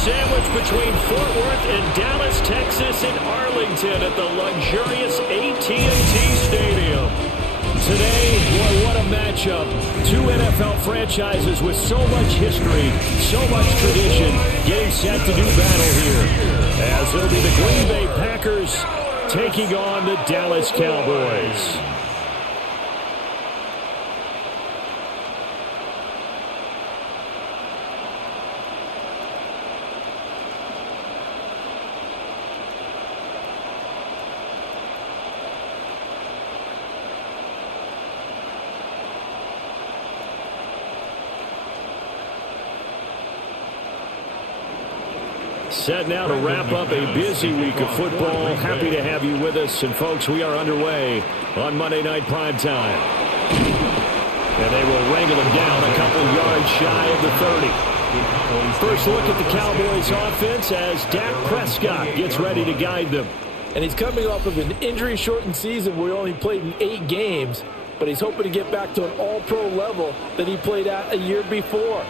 sandwiched between Fort Worth and Dallas, Texas, and Arlington at the luxurious AT&T Stadium. Today, boy, what a matchup. Two NFL franchises with so much history, so much tradition, getting set to do battle here. As it'll be the Green Bay Packers taking on the Dallas Cowboys. Set now to wrap up a busy week of football. Happy to have you with us. And, folks, we are underway on Monday Night Primetime. And they will wrangle him down a couple yards shy of the 30. First look at the Cowboys offense as Dak Prescott gets ready to guide them. And he's coming off of an injury-shortened season where he only played in 8 games. But he's hoping to get back to an all-pro level that he played at a year before.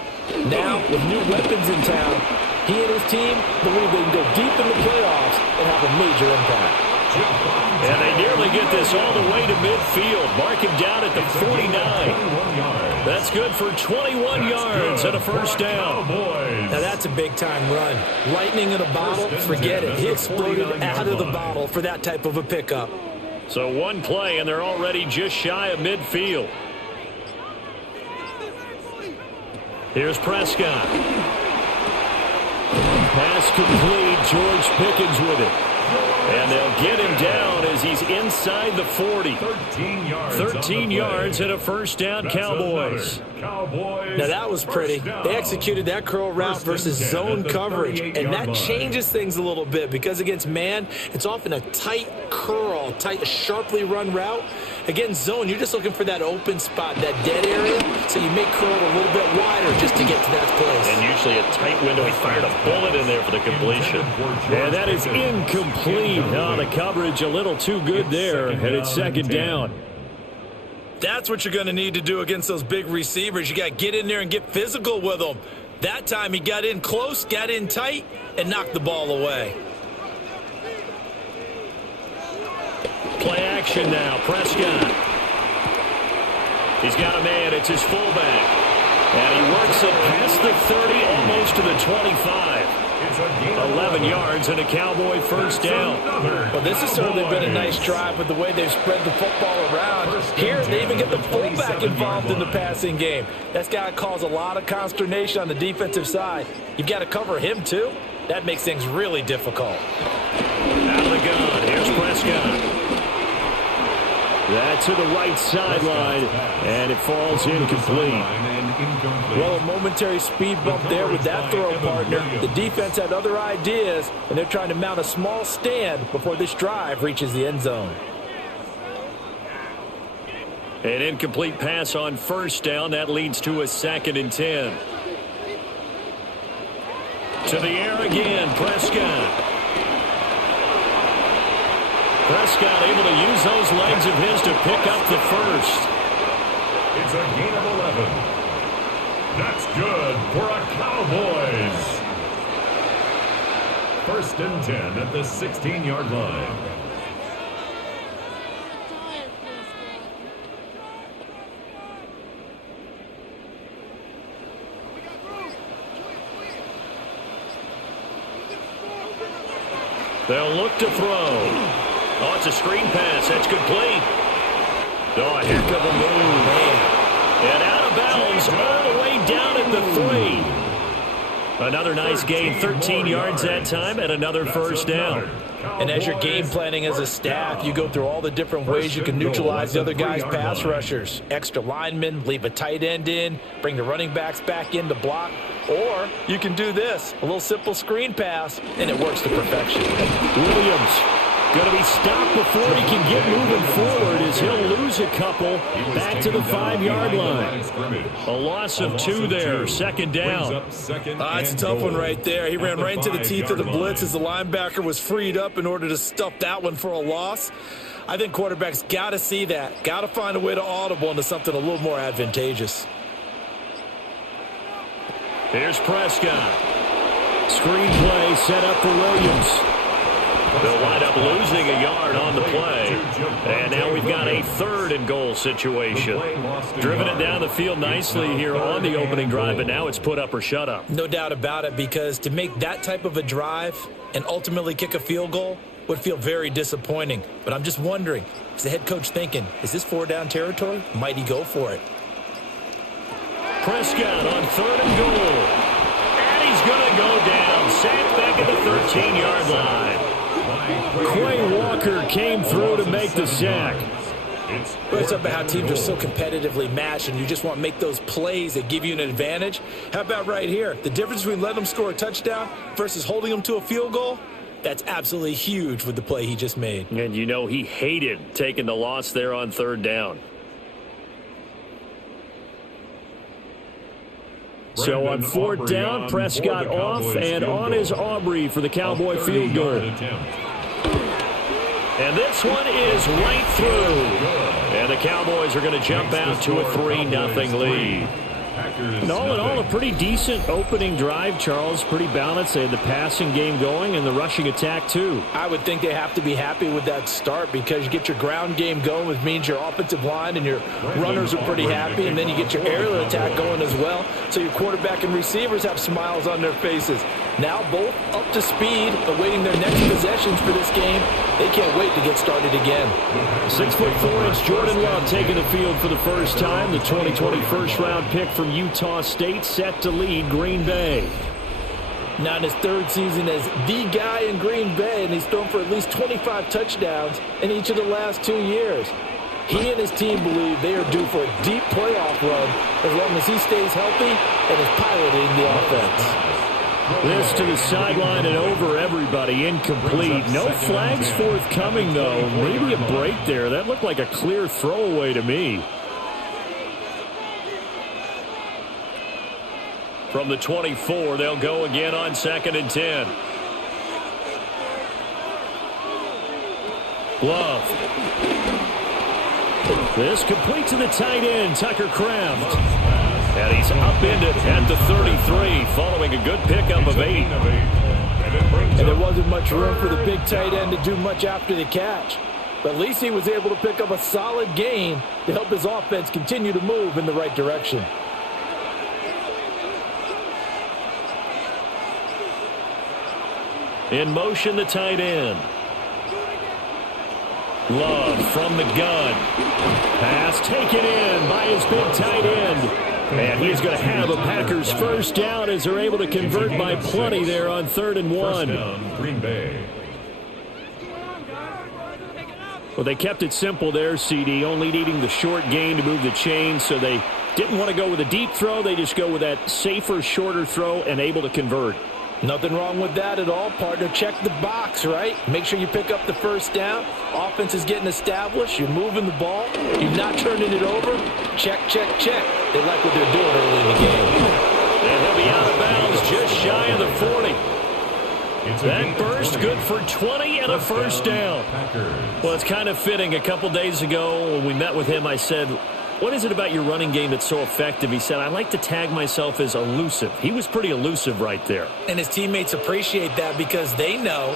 Now, with new weapons in town, he and his team believe they can go deep in the playoffs and have a major impact. And they nearly get this all the way to midfield. Mark him down at the 49. That's good for 21 yards and a first down. Now that's a big-time run. Lightning in a bottle, forget it. He exploded out of the bottle for that type of a pickup. So one play, and they're already just shy of midfield. Here's Prescott. Pass complete. George Pickens with it. And they'll get him down as he's inside the 40. 13 yards and a first down, Cowboys. Now that was pretty. They executed that curl route versus zone coverage. And that changes things a little bit because against man, it's often a tight curl, tight, sharply run route. Against zone, you're just looking for that open spot, that dead area, so you make curl a little bit wider just to get to that place. And usually a tight window. He fired a bullet in there for the completion. And that is incomplete. Oh, the coverage a little too good there, and it's second down. That's what you're going to need to do against those big receivers. You got to get in there and get physical with them. That time he got in close, got in tight, and knocked the ball away. Play action now. Prescott. He's got a man. It's his fullback. And he works it past the 30, almost to the 25. 11 yards and a Cowboy first down. Well, this has certainly been a nice drive with the way they've spread the football around. Here, they even get the fullback involved in the passing game. That's got to cause a lot of consternation on the defensive side. You've got to cover him, too. That makes things really difficult. Out of the gun. Here's Prescott. That to the right sideline, and it falls incomplete. Well, a momentary speed bump there with that throw, partner. The defense had other ideas, and they're trying to mount a small stand before this drive reaches the end zone. An incomplete pass on first down. That leads to a 2nd and 10. To the air again, Prescott. Prescott able to use those legs of his to pick up the first. It's a gain of 11. That's good for a Cowboys. 1st and 10 at the 16-yard line. They'll look to throw. Oh, it's a screen pass. That's complete. Oh, a heck of a move, man. And out of bounds all the way down at the 3. Another nice gain, 13 yards that time, and another first down. And as you're game planning as a staff, you go through all the different ways you can neutralize the other guy's pass rushers. Extra linemen, leave a tight end in, bring the running backs back in to block. Or you can do this, a little simple screen pass, and it works to perfection. Williams going to be stopped before he can get moving forward as he'll lose a couple back to the 5-yard line. A loss of 2 there, 2nd down. That's a tough one right there. He ran right into the teeth of the blitz as the linebacker was freed up in order to stuff that one for a loss. I think quarterbacks got to see that, got to find a way to audible into something a little more advantageous. Here's Prescott. Screenplay set up for Williams. They'll wind up losing a yard on the play. And now we've got a 3rd and goal situation. Driven it down the field nicely here on the opening drive, but now it's put up or shut up. No doubt about it, because to make that type of a drive and ultimately kick a field goal would feel very disappointing. But I'm just wondering, is the head coach thinking, is this 4-down territory? Might he go for it? Prescott on 3rd and goal. And he's going to go down. Sacked back at the 13-yard line. Quay Walker came through to make the sack. Well, it's about how teams are so competitively matched, and you just want to make those plays that give you an advantage. How about right here? The difference between letting them score a touchdown versus holding them to a field goal, that's absolutely huge with the play he just made. And you know he hated taking the loss there on 3rd down. So on 4th down, Prescott off, and on is Aubrey for the Cowboy field goal. And this one is right through. And the Cowboys are going to jump out to a 3-0 lead. And all in all, a pretty decent opening drive, Charles. Pretty balanced. They had the passing game going and the rushing attack, too. I would think they have to be happy with that start, because you get your ground game going, which means your offensive line and your runners are pretty happy, and then you get your aerial attack going as well. So your quarterback and receivers have smiles on their faces. Now both up to speed, awaiting their next possessions for this game. They can't wait to get started again. 6'4" Jordan Love taking the field for the first time. The 2020 first-round pick from Utah State set to lead Green Bay. Now in his 3rd season as the guy in Green Bay, and he's thrown for at least 25 touchdowns in each of the last 2 years. He and his team believe they are due for a deep playoff run as long as he stays healthy and is piloting the offense. This to the sideline and over everybody. Incomplete. No flags forthcoming, though. Maybe a break there. That looked like a clear throwaway to me. From the 24, they'll go again on 2nd and 10. Love. This complete to the tight end, Tucker Kraft. And he's upended at the 33, following a good pickup of 8. And there wasn't much room for the big tight end to do much after the catch. But at least he was able to pick up a solid gain to help his offense continue to move in the right direction. In motion, the tight end. Love from the gun. Pass taken in by his big tight end. And he's going to have a Packers first down as they're able to convert by plenty there on 3rd and 1. Green Bay. Well, they kept it simple there, CD, only needing the short gain to move the chains, so they didn't want to go with a deep throw. They just go with that safer, shorter throw and able to convert. Nothing wrong with that at all, partner. Check the box, right? Make sure you pick up the first down. Offense is getting established. You're moving the ball. You're not turning it over. Check, check, check. They like what they're doing early in the game. And he'll be out of bounds just shy of the 40. That burst good for 20 and a first down. Well, it's kind of fitting. A couple days ago when we met with him, I said, what is it about your running game that's so effective? He said, I like to tag myself as elusive. He was pretty elusive right there. And his teammates appreciate that because they know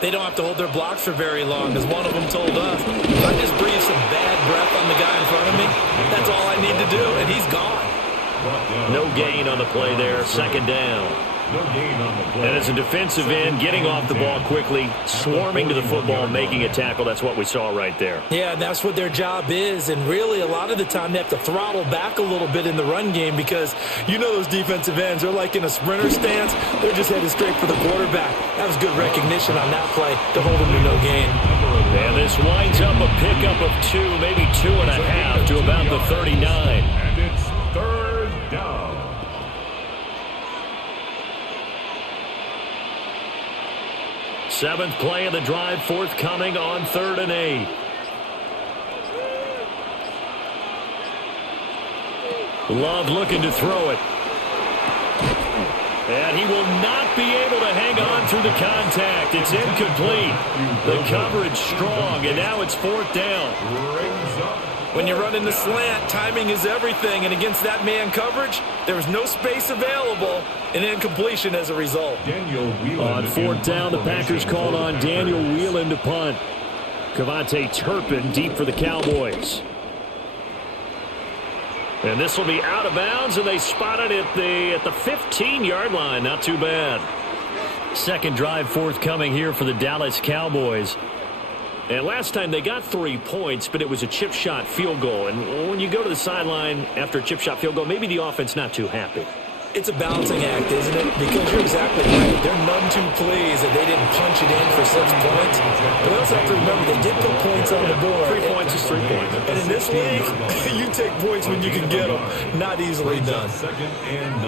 they don't have to hold their blocks for very long. As one of them told us, if I just breathe some bad breath on the guy in front of me, that's all I need to do, and he's gone. No gain on the play there, 2nd down. And as a defensive end, getting off the ball quickly, swarming to the football, making a tackle, that's what we saw right there. Yeah, and that's what their job is, and really a lot of the time they have to throttle back a little bit in the run game because you know those defensive ends, they're like in a sprinter stance, they're just headed straight for the quarterback. That was good recognition on that play to hold them to no gain. And this winds up a pickup of 2, maybe 2.5 to about the 39. And it's 3rd down. Seventh play of the drive forthcoming on 3rd and 8. Love looking to throw it. And he will not be able to hang on through the contact. It's incomplete. The coverage strong, and now it's 4th down. Brings up When you're running the slant, timing is everything, and against that man coverage, there was no space available, and incompletion as a result. On fourth down, the Packers called on Daniel Whelan to punt. Cavante Turpin deep for the Cowboys. And this will be out of bounds, and they spot it at the 15-yard line. Not too bad. Second drive forthcoming here for the Dallas Cowboys. And last time they got 3 points, but it was a chip shot field goal. And when you go to the sideline after a chip shot field goal, maybe the offense not too happy. It's a balancing act, isn't it? Because you're exactly right. They're none too pleased that they didn't punch it in for 6 points. But they also have to remember they did put points on the board. 3 points is 3 points. And in this league, you take points when you can get them. Not easily done. Second and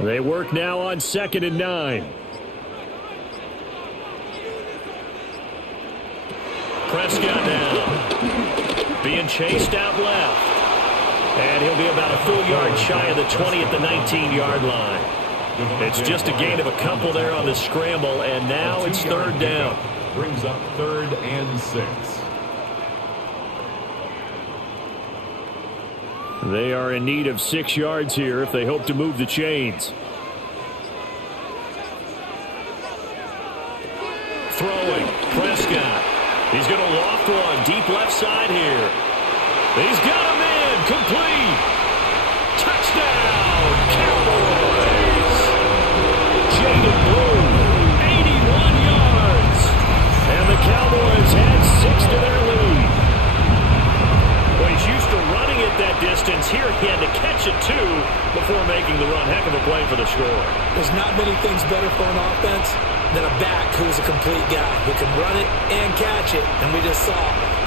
9. They work now on 2nd and 9. Prescott now. Being chased out left. And he'll be about a full yard shy of the 20 at the 19-yard line. It's just a gain of a couple there on the scramble, and now it's third down. Brings up 3rd and 6. They are in need of 6 yards here if they hope to move the chains. Throwing, Prescott. He's going to loft one deep left side here. He's got him in. Complete. Touchdown, Cowboys. Jaden Blue, 81 yards. And the Cowboys had 6 to their lead. Well, he's used to running it that distance. Here he had to catch it, too, before making the run. Heck of a play for the score. There's not many things better for an offense than a back who is a complete guy who can run it and catch it. And we just saw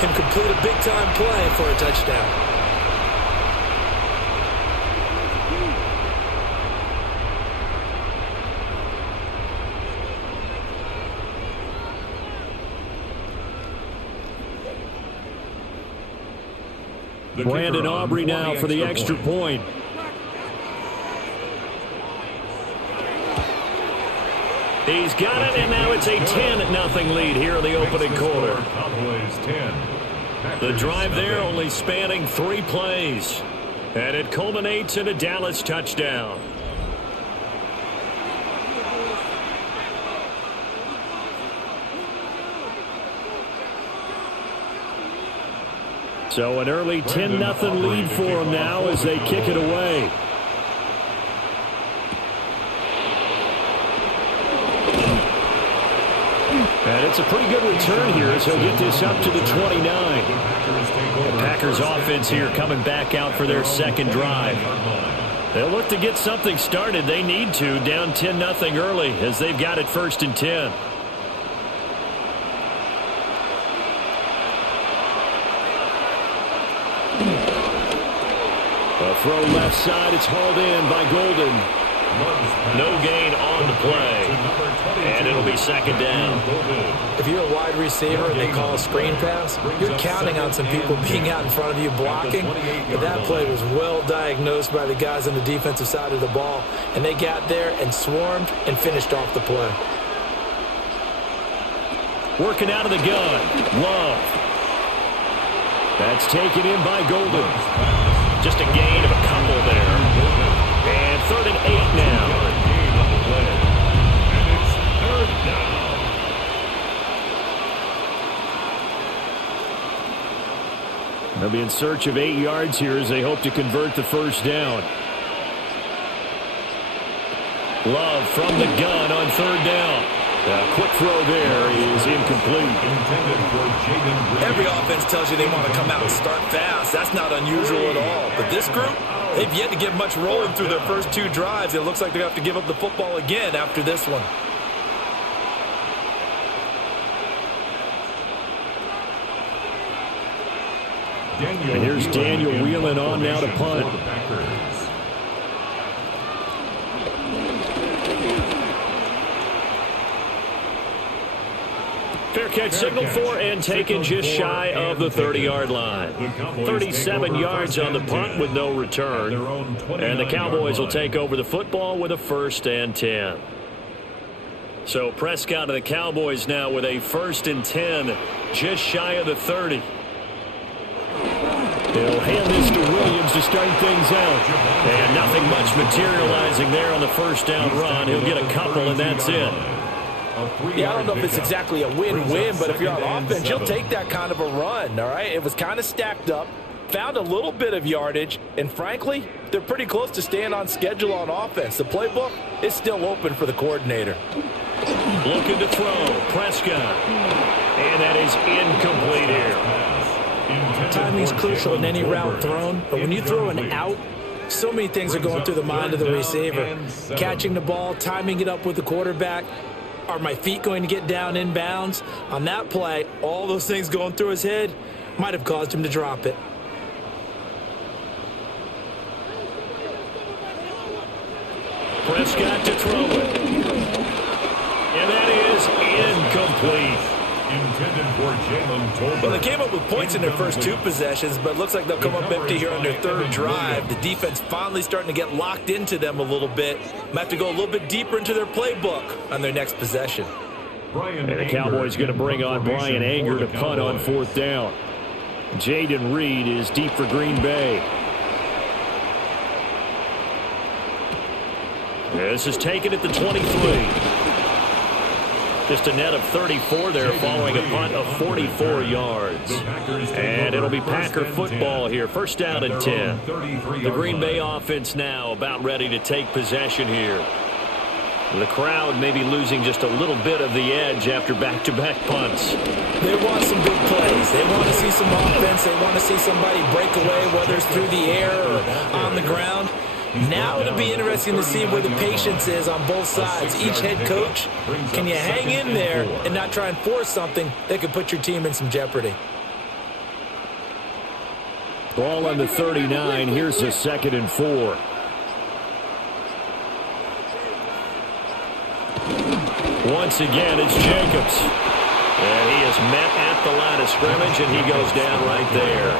him complete a big-time play for a touchdown. Brandon Aubrey now for the extra point. He's got it, and now it's a 10-0 lead here in the opening quarter. The drive there only spanning 3 plays. And it culminates in a Dallas touchdown. So an early 10-0 lead for them now as they kick it away. And it's a pretty good return here as he'll get this up to the 29. The Packers offense here coming back out for their second drive. They'll look to get something started. They need to, down 10-0 early as they've got it 1st and 10. A throw left side. It's hauled in by Golden. No gain on the play. And it'll be 2nd down. If you're a wide receiver and they call a screen pass, you're counting on some people being out in front of you blocking. But that play was well diagnosed by the guys on the defensive side of the ball. And they got there and swarmed and finished off the play. Working out of the gun. Love. That's taken in by Golden. Just a gain of a couple there. And 3rd and 8 now. And it's 3rd down. They'll be in search of 8 yards here as they hope to convert the 1st down. Love from the gun on 3rd down. A quick throw there is incomplete. Every offense tells you they want to come out and start fast. That's not unusual at all. But this group, they've yet to get much rolling through their first 2 drives. It looks like they're going to have to give up the football again after this one. And here's Daniel Whelan on now to punt. Fair catch signaled for and taken just shy of the 30-yard line. 37 yards on the punt with no return. And the Cowboys will take over the football with a 1st and 10. So Prescott of the Cowboys now with a 1st and 10, just shy of the 30. He'll hand this to Williams to start things out. And nothing much materializing there on the first down run. He'll get a couple, and that's it. Yeah, I don't know if it's exactly a win-win, but if you're on offense, you'll take that kind of a run, all right? It was kind of stacked up, found a little bit of yardage, and frankly, they're pretty close to staying on schedule on offense. The playbook is still open for the coordinator. Looking to throw, Prescott. And that is incomplete here. Timing's crucial in any route thrown, but when you throw an out, so many things are going through the mind of the receiver. Catching the ball, timing it up with the quarterback. Are my feet going to get down in bounds? On that play, all those things going through his head might have caused him to drop it. Prescott to throw it. And that is incomplete. Well, they came up with points in their first 2 possessions, but it looks like they'll come up empty here on their 3rd drive. The defense finally starting to get locked into them a little bit. Might have to go a little bit deeper into their playbook on their next possession. And the Cowboys going to bring on Brian Anger to punt on 4th down. Jaden Reed is deep for Green Bay. This is taken at the 23. Just a net of 34 there following a punt of 44 yards. And it'll be Packer football here. 1st down and 10. The Green Bay offense now about ready to take possession here. The crowd may be losing just a little bit of the edge after back-to-back punts. They want some big plays. They want to see some offense. They want to see somebody break away, whether it's through the air or on the ground. Now it'll be interesting to see where the patience is on both sides. Each head coach, can you hang in there and not try and force something that could put your team in some jeopardy? Ball on the 39. Here's a 2nd and 4. Once again, it's Jacobs. And he is met at the line of scrimmage, and he goes down right there.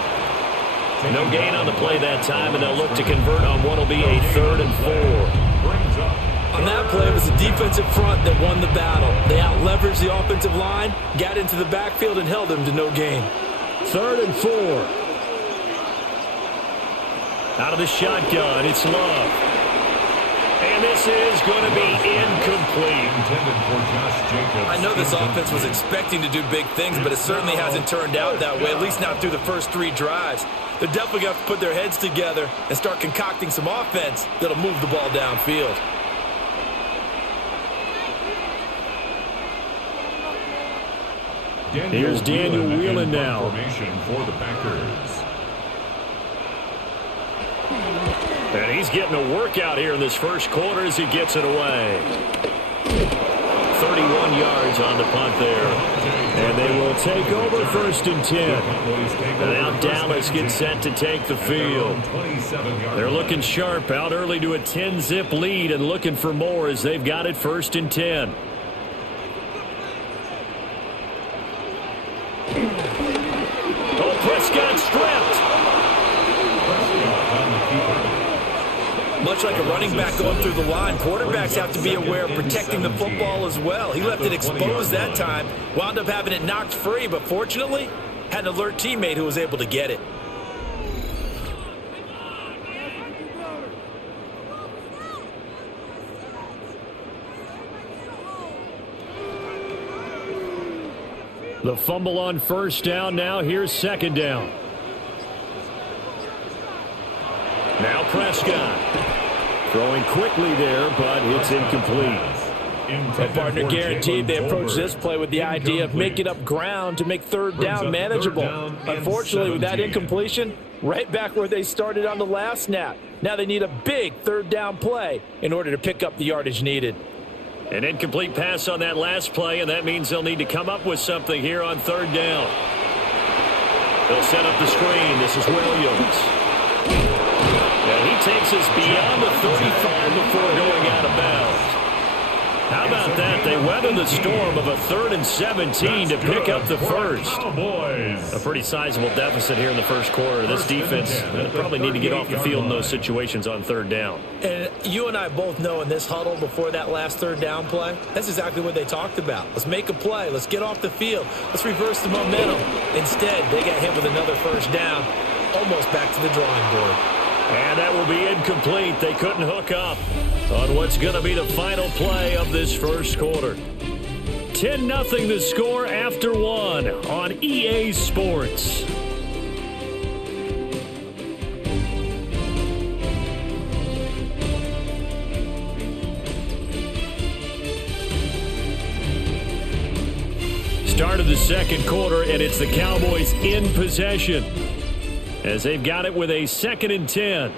No gain on the play that time, and they'll look to convert on what will be a 3rd and 4. On that play, it was the defensive front that won the battle. They out-leveraged the offensive line, got into the backfield, and held them to no gain. 3rd and 4. Out of the shotgun, it's Love. And this is going to be incomplete. I know this offense was expecting to do big things, but it certainly hasn't turned out that way, at least not through the first 3 drives. They're definitely going to have to put their heads together and start concocting some offense that'll move the ball downfield. Here's Daniel Whelan now. For the Packers. And he's getting a workout here in this first quarter as he gets it away. 31 yards on the punt there. And they will take over 1st and 10. And now Dallas gets set to take the field. They're looking sharp, out early to a 10-zip lead and looking for more as they've got it 1st and 10. Oh, Prescott stripped. Much like a running back going through the line, quarterbacks have to be aware of protecting the football as well. He left it exposed that time, wound up having it knocked free, but fortunately, had an alert teammate who was able to get it. The fumble on 1st down. Now here's 2nd down. Now Prescott. Throwing quickly there, but it's incomplete. A partner guaranteed they approach this play with the idea of making up ground to make 3rd down manageable. Unfortunately, with that incompletion, right back where they started on the last snap. Now they need a big 3rd down play in order to pick up the yardage needed. An incomplete pass on that last play, and that means they'll need to come up with something here on 3rd down. They'll set up the screen. This is Williams. And he takes us beyond the 35 before going out of bounds. How about that? They weathered the storm of a 3rd and 17 to pick up the first. A pretty sizable deficit here in the first quarter. This defense probably need to get off the field in those situations on 3rd down. And you and I both know in this huddle before that last 3rd down play, that's exactly what they talked about. Let's make a play. Let's get off the field. Let's reverse the momentum. Instead, they got hit with another 1st down, almost back to the drawing board. And that will be incomplete. They couldn't hook up on what's going to be the final play of this first quarter. 10-0 the score after 1 on EA Sports. Start of the second quarter, and it's the Cowboys in possession as they've got it with a 2nd and 10.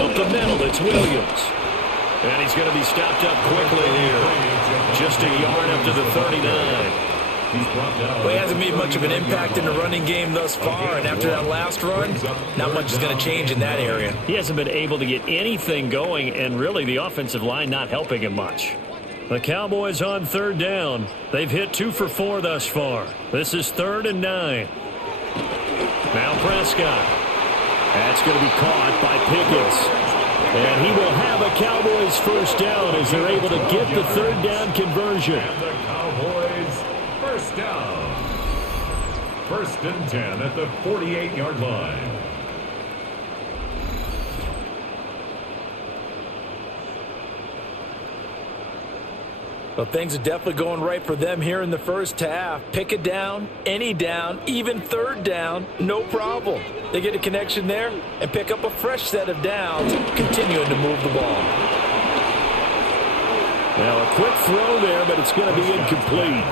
Up the middle, it's Williams. And he's going to be stopped up quickly here. Just a yard up to the 39. Well, he hasn't made much of an impact in the running game thus far, and after that last run, not much is going to change in that area. He hasn't been able to get anything going, and really the offensive line not helping him much. The Cowboys on 3rd down. They've hit 2 for 4 thus far. This is 3rd and 9. Now Prescott. That's going to be caught by Pickens. And he will have a Cowboys 1st down as they're able to get the 3rd down conversion. And the Cowboys 1st down. 1st and 10 at the 48-yard line. Well, things are definitely going right for them here in the first half. Pick a down, any down, even 3rd down, no problem. They get a connection there and pick up a fresh set of downs, continuing to move the ball. Now a quick throw there, but it's going to be incomplete.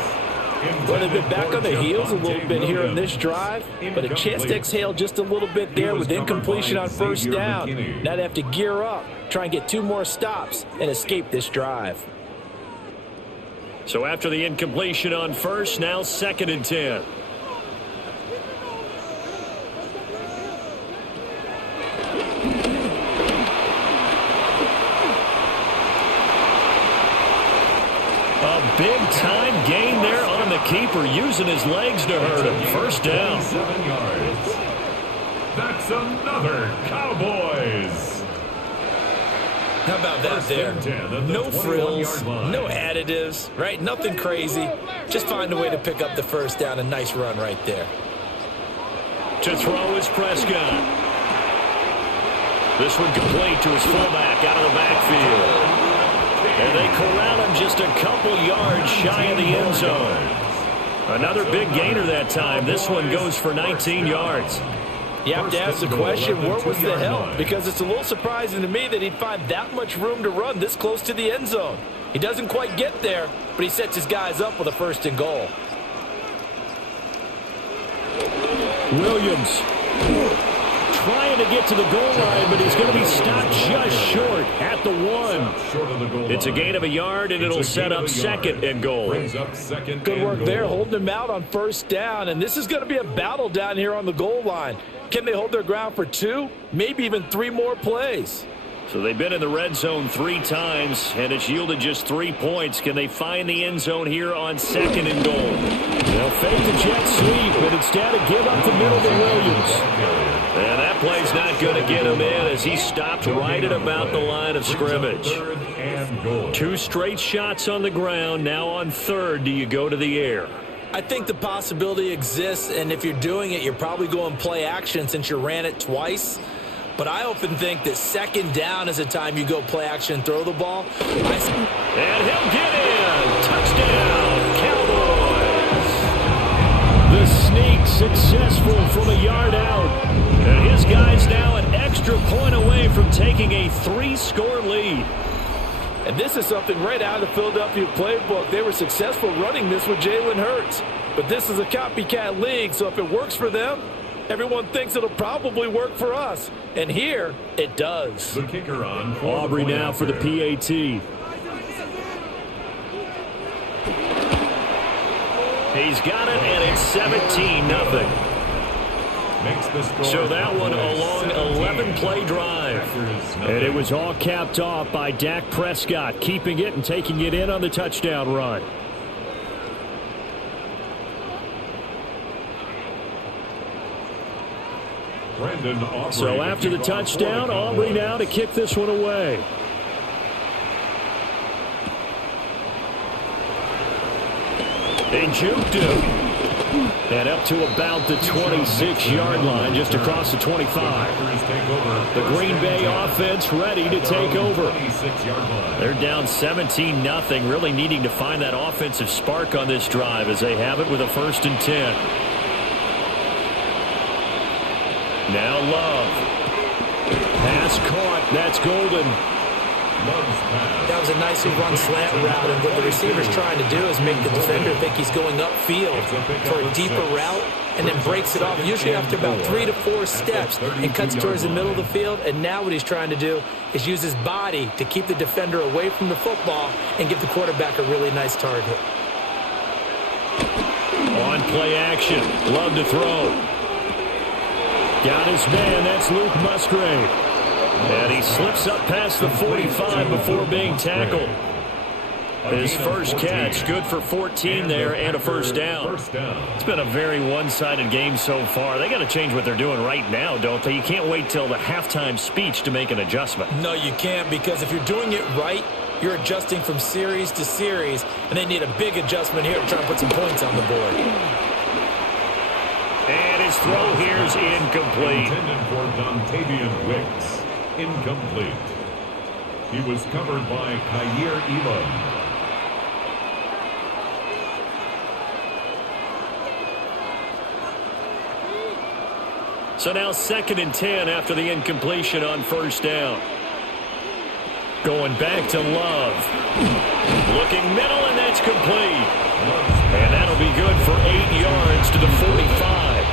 Well, they've been back on the heels a little bit here in this drive, but a chance to exhale just a little bit there with incompletion on 1st down. Now they have to gear up, try and get 2 more stops, and escape this drive. So after the incompletion on 1st, now 2nd and 10. A big-time gain there on the keeper, using his legs to hurt him. 1st down. 7 yards. That's another Cowboys. How about that there? No frills, no additives, right? Nothing crazy. Just find a way to pick up the 1st down. A nice run right there. To throw is Prescott. This one complete to his fullback out of the backfield. And they corral him just a couple yards shy of the end zone. Another big gainer that time. This one goes for 19 yards. You have to ask the question, where was the help? Because it's a little surprising to me that he'd find that much room to run this close to the end zone. He doesn't quite get there, but he sets his guys up with a 1st and goal. Williams trying to get to the goal line, but he's going to be stopped just short at the 1. It's a gain of a yard, and it'll set up 2nd and goal. Good work there, holding him out on 1st down, and this is going to be a battle down here on the goal line. Can they hold their ground for 2, maybe even 3 more plays? So they've been in the red zone 3 times, and it's yielded just 3 points. Can they find the end zone here on 2nd and goal? They'll fake the jet sweep, but instead of give up the middle to Williams. And that play's not going to get him in as he stopped right at about the line of scrimmage. 2 straight shots on the ground. Now on 3rd, do you go to the air? I think the possibility exists, and if you're doing it, you're probably going play action since you ran it twice. But I often think that 2nd down is a time you go play action and throw the ball. And he'll get in. Touchdown, Cowboys. The sneak successful from a yard out. And his guys now an extra point away from taking a 3-score lead. And this is something right out of the Philadelphia playbook. They were successful running this with Jalen Hurts. But this is a copycat league, so if it works for them, everyone thinks it'll probably work for us. And here, it does. The kicker on Aubrey now for the PAT. He's got it, and it's 17-0. makes the score. So that one a long 11-play drive. And it was all capped off by Dak Prescott, keeping it and taking it in on the touchdown run. So after the touchdown, Aubrey now to kick this one away. They juked him. And up to about the 26-yard line, just across the 25. The Green Bay offense ready to take over. They're down 17-0, really needing to find that offensive spark on this drive as they have it with a 1st and 10. Now Love. Pass caught. That's Golden. That was a nicely run slant route, and what the receiver's trying to do is make the defender think he's going upfield for a deeper route and then breaks it off, usually after about 3 to 4 steps, and cuts towards the middle of the field. And now what he's trying to do is use his body to keep the defender away from the football and give the quarterback a really nice target. On play action. Love to throw. Got his man. That's Luke Musgrave. And he slips up past the 45 before being tackled. His first catch, good for 14 there and a 1st down. It's been a very one-sided game so far. They got to change what they're doing right now, don't they? You can't wait till the halftime speech to make an adjustment. No, you can't, because if you're doing it right, you're adjusting from series to series, and they need a big adjustment here to try and put some points on the board. And his throw here is incomplete. Intended for Dontavian Wicks. Incomplete. He was covered by Kyer Elam. So now 2nd and 10 after the incompletion on 1st down. Going back to Love. Looking middle, and that's complete. And that'll be good for 8 yards to the 45.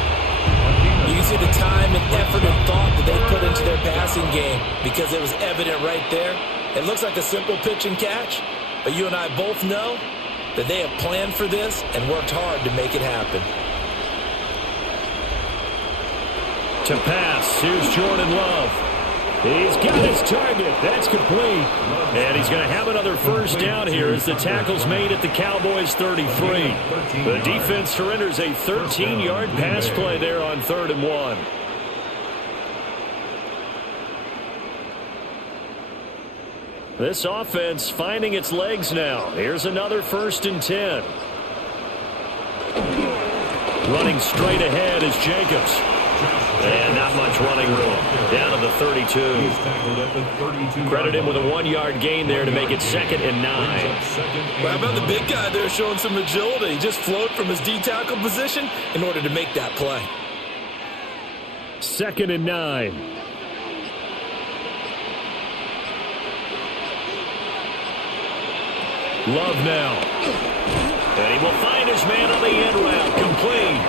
You can see the time and effort and thought that they put into their passing game, because it was evident right there. It looks like a simple pitch and catch, but you and I both know that they have planned for this and worked hard to make it happen. To pass, here's Jordan Love. He's got his target. That's complete. And he's going to have another 1st down here as the tackle's made at the Cowboys 33. The defense surrenders a 13-yard pass play there on 3rd and 1. This offense finding its legs now. Here's another 1st and 10. Running straight ahead is Jacobs. And not much running room. Down to the 32. Credit him with a 1-yard gain there to make it 2nd and 9. Well, how about the big guy there showing some agility? He just flowed from his D-tackle position in order to make that play. 2nd and 9. Love now. And he will find his man on the end route. Complete.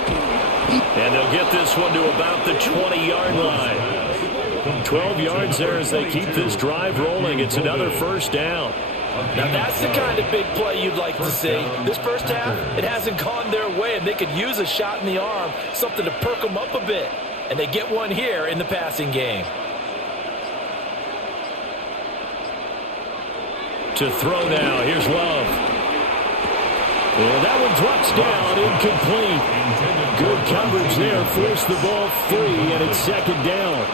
And they'll get this one to about the 20-yard line. 12 yards there as they keep this drive rolling. It's another 1st down. Now that's the kind of big play you'd like to see. This first half, it hasn't gone their way, and they could use a shot in the arm, something to perk them up a bit. And they get one here in the passing game. To throw now, here's Love. And that one drops down, incomplete. Good coverage there, forced the ball free, and it's 2nd down.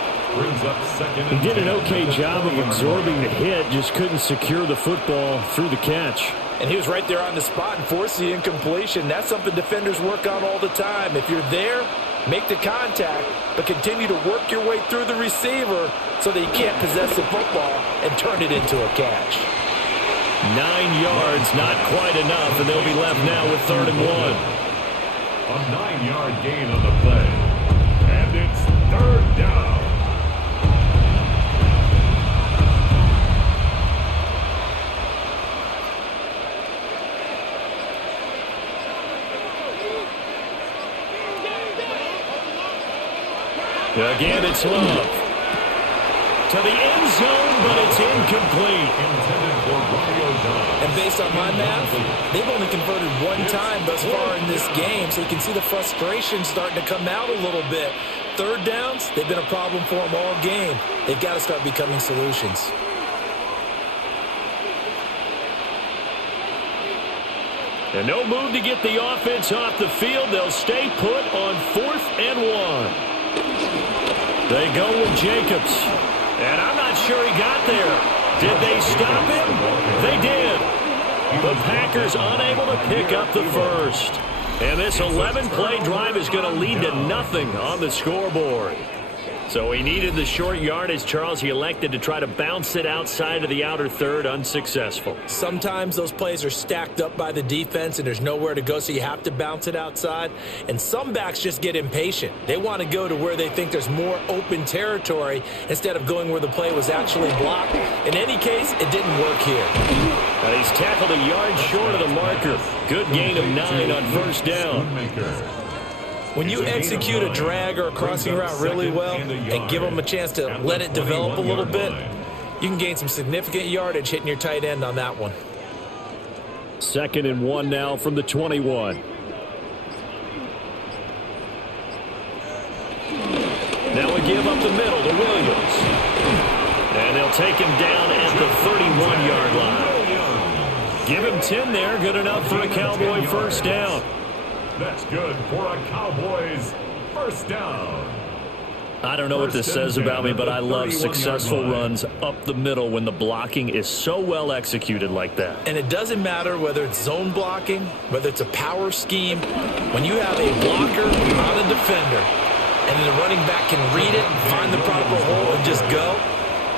He did an okay job of absorbing the hit, just couldn't secure the football through the catch. And he was right there on the spot and forced the incompletion. That's something defenders work on all the time. If you're there, make the contact, but continue to work your way through the receiver so that you can't possess the football and turn it into a catch. 9 yards, not quite enough, and they'll be left now with 3rd and 1. A 9-yard gain on the play. And it's 3rd down. Again, it's Love. To the end zone, but it's incomplete. And based on my math, they've only converted one time thus far in this game, so you can see the frustration starting to come out a little bit. Third downs, they've been a problem for them all game. They've got to start becoming solutions. And no move to get the offense off the field. They'll stay put on 4th and 1. They go with Jacobs. And I'm not sure he got there. Did they stop him? They did. The Packers unable to pick up the first. And this 11-play drive is going to lead to nothing on the scoreboard. So he needed the short yardage, Charles. He elected to try to bounce it outside of the outer third, unsuccessful. Sometimes those plays are stacked up by the defense and there's nowhere to go, so you have to bounce it outside. And some backs just get impatient. They want to go to where they think there's more open territory instead of going where the play was actually blocked. In any case, it didn't work here. And he's tackled a yard short of the marker. Good gain of 9 on first down. When you execute a drag or a crossing route really well and give them a chance to let it develop a little bit, you can gain some significant yardage hitting your tight end on that one. 2nd and 1 now from the 21. Now we give up the middle to Williams. And they'll take him down at the 31-yard line. Give him 10 there, good enough for a Cowboy first down. That's good for a Cowboys first down. I don't know what this says about me, but I love successful runs up the middle when the blocking is so well executed like that. And it doesn't matter whether it's zone blocking, whether it's a power scheme. When you have a blocker on a defender and then the running back can read it, find the proper hole, and just go,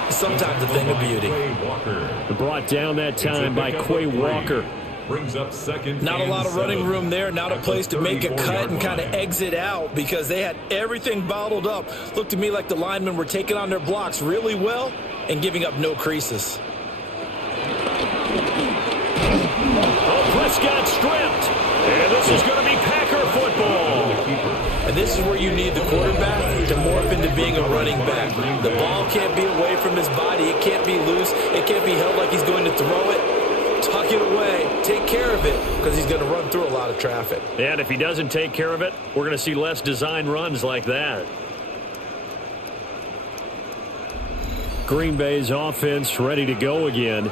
it's sometimes a thing of beauty. Brought down that time by Quay Walker. Brings up second. Not a lot of running room there, not a place to make a cut and kind of exit out because they had everything bottled up. Looked to me like the linemen were taking on their blocks really well and giving up no creases. Oh, Prescott stripped. And this is going to be Packer football. And this is where you need the quarterback to morph into being a running back. The ball can't be away from his body. It can't be loose. It can't be held like he's going to throw it. Tuck it away, take care of it, because he's going to run through a lot of traffic. And if he doesn't take care of it, we're going to see less design runs like that. Green Bay's offense ready to go again.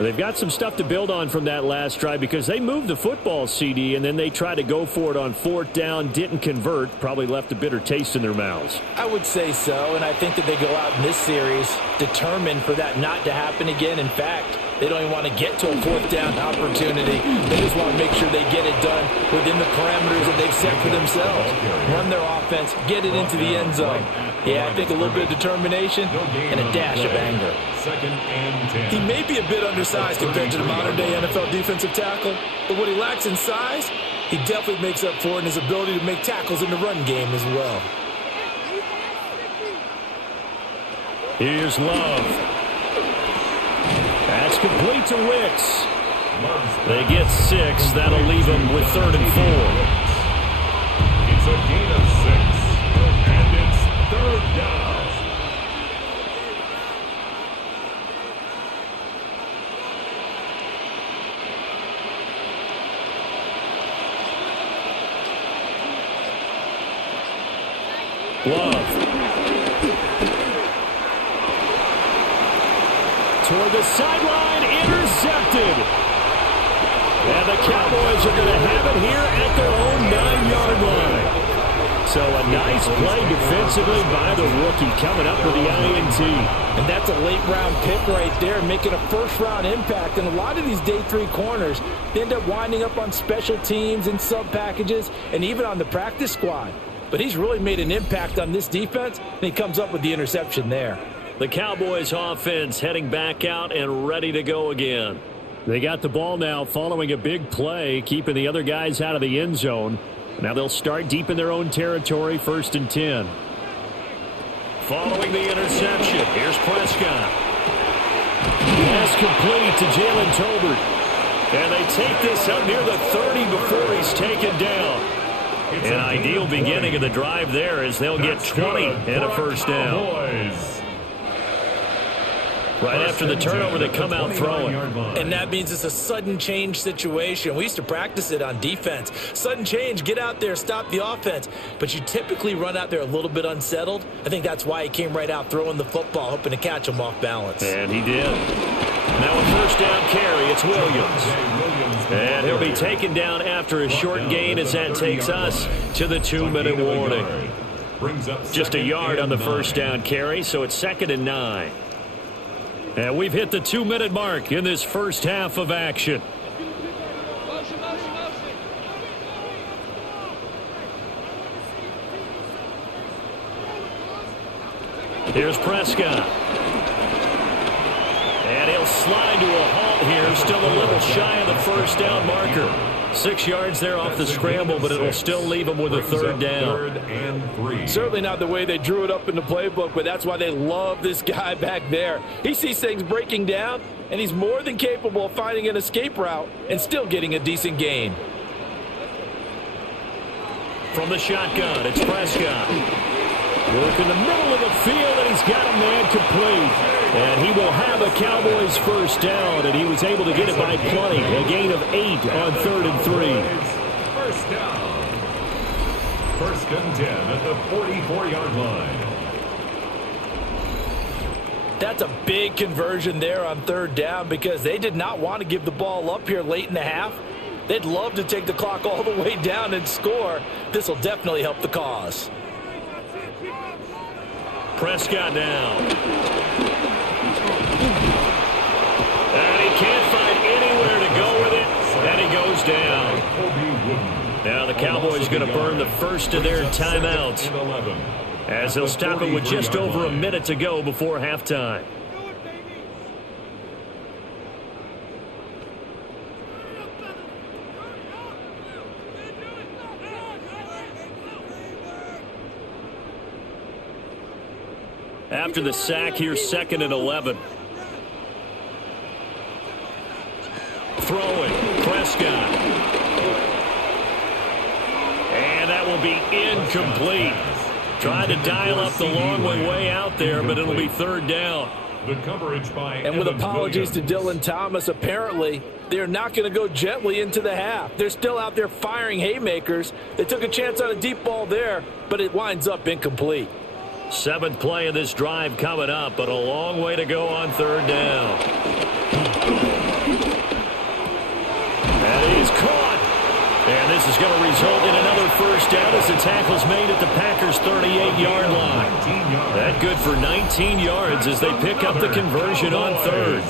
They've got some stuff to build on from that last drive because they moved the football, CD, and then they tried to go for it on 4th down, didn't convert, probably left a bitter taste in their mouths. I would say so, and I think that they go out in this series determined for that not to happen again. In fact, they don't even want to get to a 4th down opportunity. They just want to make sure they get it done within the parameters that they've set for themselves. Run their offense, get it into the end zone. Yeah, I think a little bit of determination and a dash of anger. 2nd and 10. He may be a bit undersized compared to the modern-day NFL defensive tackle, but what he lacks in size, he definitely makes up for it in his ability to make tackles in the run game as well. Here's Love. That's complete to Wicks. They get 6. That'll leave them with 3rd and 4. It's a gain of 6. And it's 3rd down. Love. Toward the sideline, intercepted. And the Cowboys are going to have it here at their own 9-yard line. So a nice play defensively by the rookie coming up with the INT. And that's a late-round pick right there, making a first-round impact. And a lot of these day 3 corners, they end up winding up on special teams and sub-packages and even on the practice squad. But he's really made an impact on this defense, and he comes up with the interception there. The Cowboys offense heading back out and ready to go again. They got the ball now following a big play, keeping the other guys out of the end zone. Now they'll start deep in their own territory, 1st and 10. Following the interception, here's Prescott. Pass complete to Jalen Tolbert. And they take this up near the 30 before he's taken down. An ideal beginning of the drive there as they'll get 20 and a first down. Right after the turnover, they come out throwing. And that means it's a sudden change situation. We used to practice it on defense. Sudden change, get out there, stop the offense. But you typically run out there a little bit unsettled. I think that's why he came right out throwing the football, hoping to catch him off balance. And he did. Now a first down carry, it's Williams. And he'll be taken down after a short gain as that takes us to the 2-minute warning. Just a yard on the first down carry, so it's 2nd and 9. And we've hit the 2-minute mark in this first half of action. Here's Prescott. And he'll slide to a halt here, still a little shy of the first down marker. 6 yards there off the scramble, but it'll still leave him with a 3rd down. Certainly not the way they drew it up in the playbook, but that's why they love this guy back there. He sees things breaking down, and he's more than capable of finding an escape route and still getting a decent gain. From the shotgun, it's Prescott. Work in the middle of the field, and he's got a man complete. And he will have a Cowboys first down, and he was able to get it by plenty. A gain of 8 on 3rd and 3. First down. 1st and 10 at the 44-yard line. That's a big conversion there on 3rd down because they did not want to give the ball up here late in the half. They'd love to take the clock all the way down and score. This will definitely help the cause. Prescott down. And he can't find anywhere to go with it, and he goes down. Now the Cowboys going to burn the first of their timeouts as they'll stop it with just over a minute to go before halftime. After the sack, here's 2nd and 11. Throwing, Prescott. And that will be incomplete. Trying to dial up the long way out there, but it'll be 3rd down. The coverage by and with apologies to Dylan Thomas, apparently they're not going to go gently into the half. They're still out there firing haymakers. They took a chance on a deep ball there, but it winds up incomplete. 7th play of this drive coming up, but a long way to go on 3rd down. That is caught. And this is going to result in another first down as the tackle's made at the Packers' 38-yard line. That good for 19 yards as they pick up the conversion on 3rd.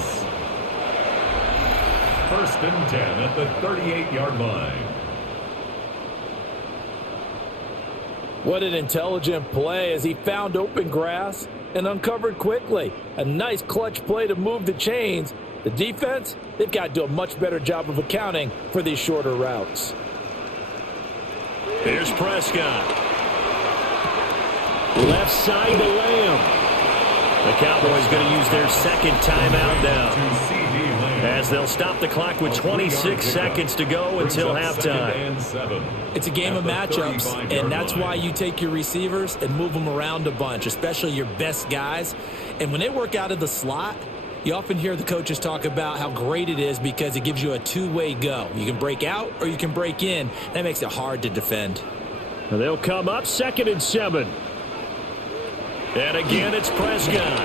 1st and 10 at the 38-yard line. What an intelligent play as he found open grass and uncovered quickly. A nice clutch play to move the chains. The defense, they've got to do a much better job of accounting for these shorter routes. Here's Prescott. Left side to Lamb. The Cowboys going to use their 2nd timeout now, as they'll stop the clock with 26 seconds to go until halftime. It's a game of matchups, and that's why you take your receivers and move them around a bunch, especially your best guys. And when they work out of the slot, you often hear the coaches talk about how great it is because it gives you a two-way go. You can break out or you can break in. That makes it hard to defend. They'll come up 2nd and 7. And again, it's Prescott.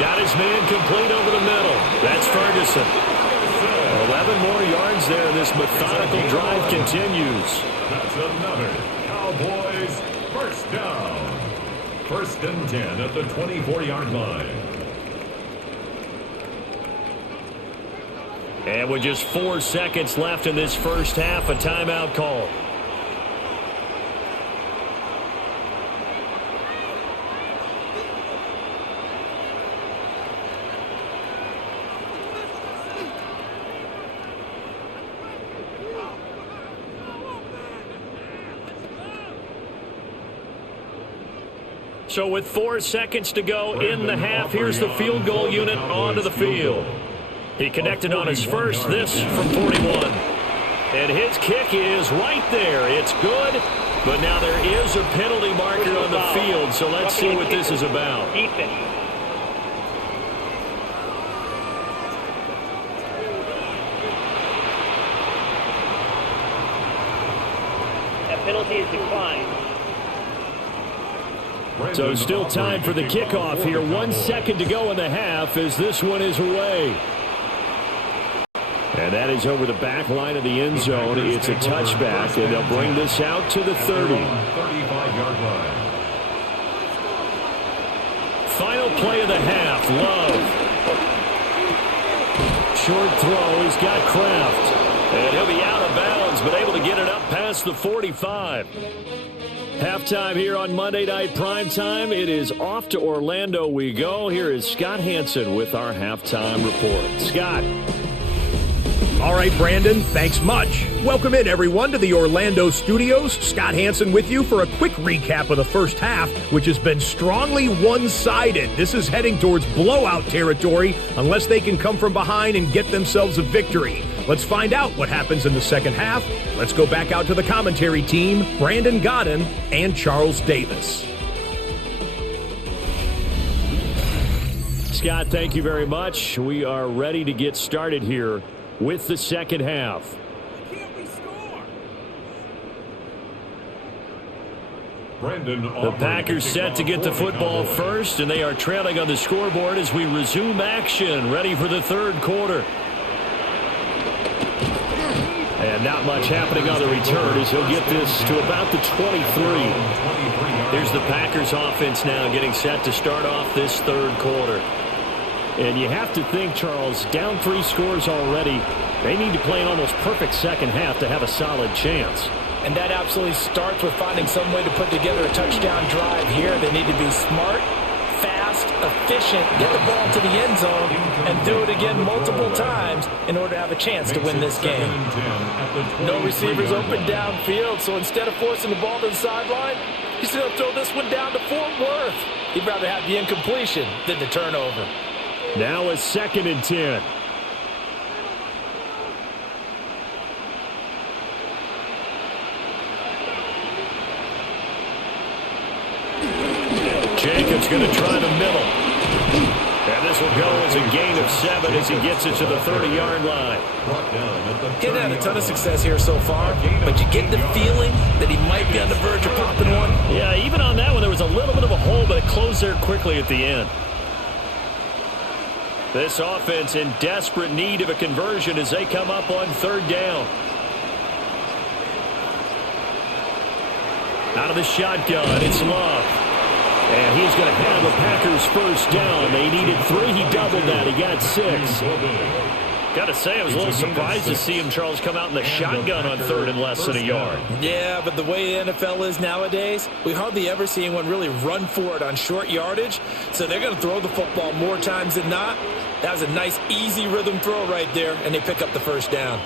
Got his man complete over the middle. That's Ferguson. 11 more yards there. This methodical drive continues. That's another Cowboys first down. 1st and 10 at the 24-yard line. And with just 4 seconds left in this first half, a timeout call. So with 4 seconds to go in the half, here's the field goal unit onto the field. He connected on his first, this from 41. And his kick is right there. It's good, but now there is a penalty marker on the field, so let's see what this is about. That penalty is declined. So still time for the kickoff here. 1 second to go in the half as this one is away. And that is over the back line of the end zone. It's a touchback, and they'll bring this out to the 30. 35-yard line. Final play of the half. Love. Short throw. He's got Kraft. And he'll be out of bounds, but able to get it up past the 45. Halftime here on Monday Night Primetime. It is off to Orlando we go. Here is Scott Hansen with our halftime report. Scott. All right, Brandon, thanks much. Welcome in, everyone, to the Orlando studios. Scott Hansen with you for a quick recap of the first half, which has been strongly one-sided. This is heading towards blowout territory unless they can come from behind and get themselves a victory. Let's find out what happens in the second half. Let's go back out to the commentary team, Brandon Godden and Charles Davis. Scott, thank you very much. We are ready to get started here with the second half. The Packers set to get the football first, and they are trailing on the scoreboard as we resume action, ready for the third quarter. And not much happening on the return as he'll get this to about the 23. Here's the Packers offense now getting set to start off this third quarter. And you have to think, Charles, down 3 scores already. They need to play an almost perfect second half to have a solid chance. And that absolutely starts with finding some way to put together a touchdown drive here. They need to be smart, fast, efficient, get the ball to the end zone, and do it again multiple times in order to have a chance to win this game. No receivers open downfield, so instead of forcing the ball to the sideline, he's going to throw this one down to Fort Worth. He'd rather have the incompletion than the turnover. Now a 2nd and 10. Jacobs going to try the middle. And this will go as a gain of 7 as he gets it to the 30-yard line. He's had a ton of success here so far, but you get the feeling that he might be on the verge of popping one. Yeah, even on that one, there was a little bit of a hole, but it closed there quickly at the end. This offense in desperate need of a conversion as they come up on 3rd down. Out of the shotgun, it's Love. And he's going to have a Packers first down. They needed 3. He doubled that. He got 6. Got to say, I was a little surprised to see him, Charles, come out in the shotgun on 3rd and less than a yard. Yeah, but the way the NFL is nowadays, we hardly ever see anyone really run for it on short yardage. So they're going to throw the football more times than not. That was a nice, easy rhythm throw right there, and they pick up the first down.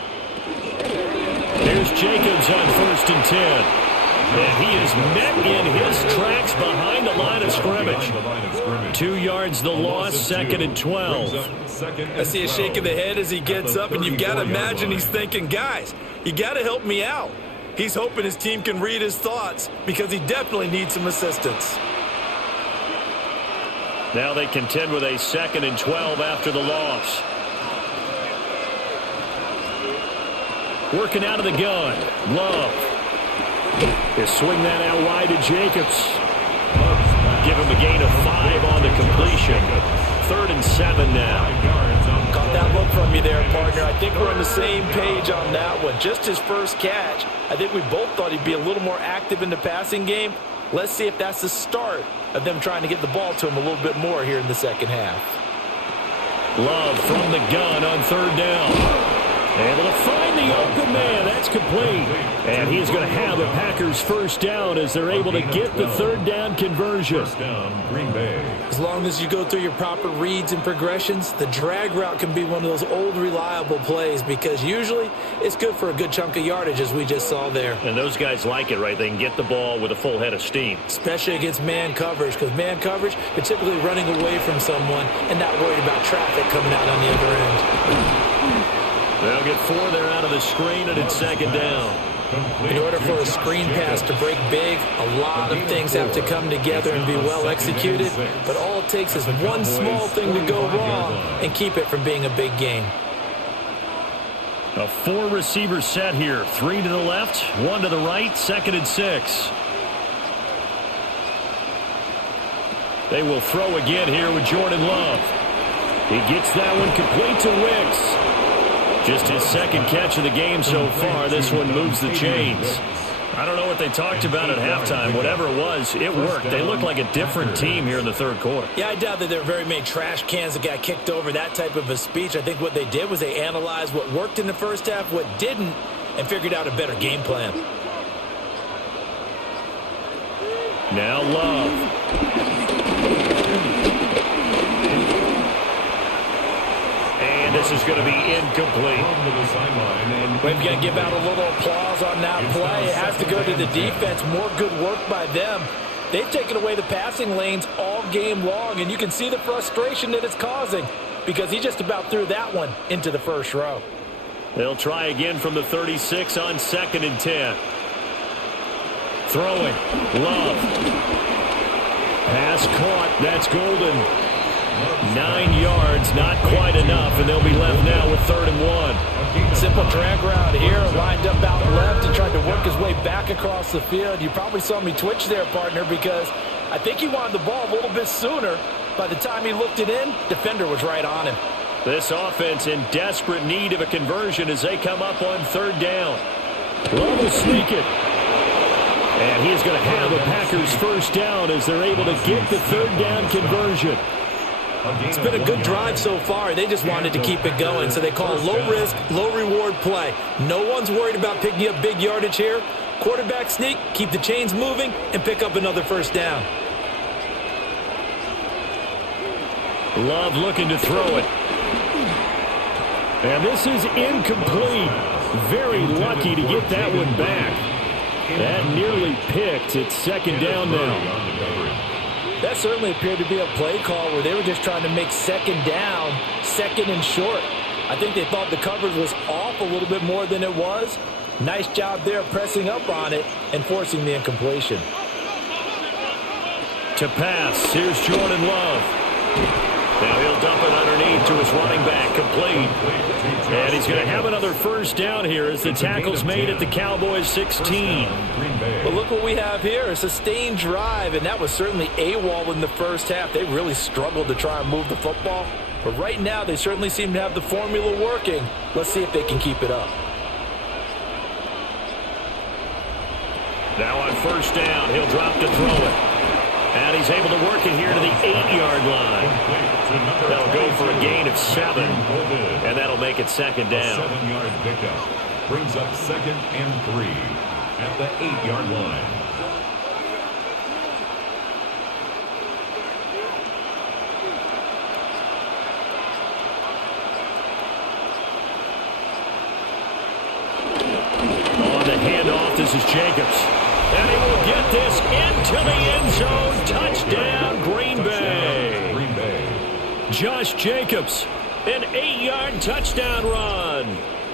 There's Jacobs on 1st and 10. And he is met in his tracks behind the line of scrimmage. 2 yards the loss, 2nd and 12. I see a shake of the head as he gets up, and you've got to imagine he's thinking, guys, you got to help me out. He's hoping his team can read his thoughts because he definitely needs some assistance. Now they contend with a 2nd and 12 after the loss. Working out of the gun. Love. He'll swing that out wide to Jacobs. Give him a gain of 5 on the completion. 3rd and 7 now. Got that look from you there, partner. I think we're on the same page on that one. Just his first catch. I think we both thought he'd be a little more active in the passing game. Let's see if that's the start of them trying to get the ball to him a little bit more here in the second half. Love from the gun on 3rd down. Able to find the open man. That's complete. And he's going to have a Packers first down as they're able to get the 3rd down conversion. First down, Green Bay. As long as you go through your proper reads and progressions, the drag route can be one of those old reliable plays because usually it's good for a good chunk of yardage as we just saw there. And those guys like it, right? They can get the ball with a full head of steam. Especially against man coverage because man coverage, they're typically running away from someone and not worried about traffic coming out on the other end. They'll get 4 there out of the screen, and it's 2nd down. In order for a screen pass to break big, a lot of things have to come together and be well executed. But all it takes is one small thing to go wrong and keep it from being a big game. A 4-receiver set here. 3 to the left, 1 to the right, 2nd and 6. They will throw again here with Jordan Love. He gets that one complete to Wicks. Just his 2nd catch of the game so far. This one moves the chains. I don't know what they talked about at halftime. Whatever it was, it worked. They look like a different team here in the 3rd quarter. Yeah, I doubt that there were very many trash cans that got kicked over, that type of a speech. I think what they did was they analyzed what worked in the first half, what didn't, and figured out a better game plan. Now Love. And this is going to be incomplete. We're going to give out a little applause on that play. It has to go to the defense. More good work by them. They've taken away the passing lanes all game long, and you can see the frustration that it's causing because he just about threw that one into the first row. They'll try again from the 36 on 2nd and 10. Throwing. Love. Pass caught. That's Golden. 9 yards, not quite enough, and they'll be left now with 3rd and 1. Simple drag route here, lined up out left and tried to work his way back across the field. You probably saw me twitch there, partner, because I think he wanted the ball a little bit sooner. By the time he looked it in, defender was right on him. This offense in desperate need of a conversion as they come up on 3rd down. Love will sneak it. And he is going to have the Packers 1st down as they're able to get the 3rd down conversion. It's been a good drive so far. They just wanted to keep it going, so they call it low-risk, low-reward play. No one's worried about picking up big yardage here. Quarterback sneak, keep the chains moving, and pick up another 1st down. Love looking to throw it. And this is incomplete. Very lucky to get that one back. That nearly picked. It's 2nd down now. That certainly appeared to be a play call where they were just trying to make 2nd down, 2nd and short. I think they thought the coverage was off a little bit more than it was. Nice job there pressing up on it and forcing the incompletion. To pass, here's Jordan Love. Now he'll dump it underneath to his running back, complete. And he's going to have another 1st down here as the tackle's made at the Cowboys 16. But look what we have here, a sustained drive, and that was certainly AWOL in the first half. They really struggled to try and move the football. But right now, they certainly seem to have the formula working. Let's see if they can keep it up. Now on 1st down, he'll drop to throw it. And he's able to work it here to the 8-yard line. They'll go for a gain of 7. And that'll make it 2nd down. 7-yard pickup brings up 2nd and 3 at the 8-yard line. On the handoff, this is Jacobs. And he will get this into the end zone. Touchdown, Green Bay. Josh Jacobs, an 8-yard touchdown run.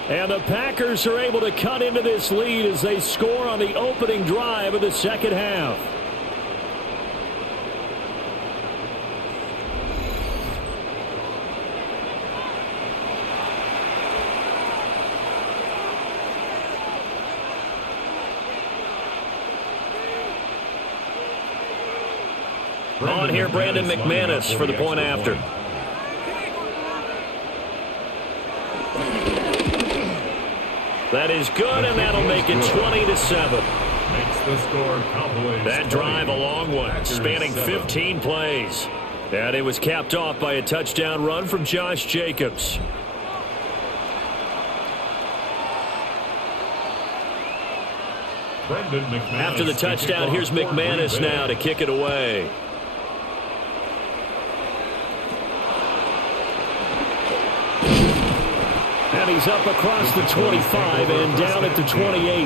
And the Packers are able to cut into this lead as they score on the opening drive of the 2nd half. On here, Brandon McManus for the point after. That is good, and that'll make it 20-7. Makes the score Cowboys. That drive a long one, spanning 15 plays. And it was capped off by a touchdown run from Josh Jacobs. After the touchdown, here's McManus now to kick it away. And he's up across the 25 and down at the 28.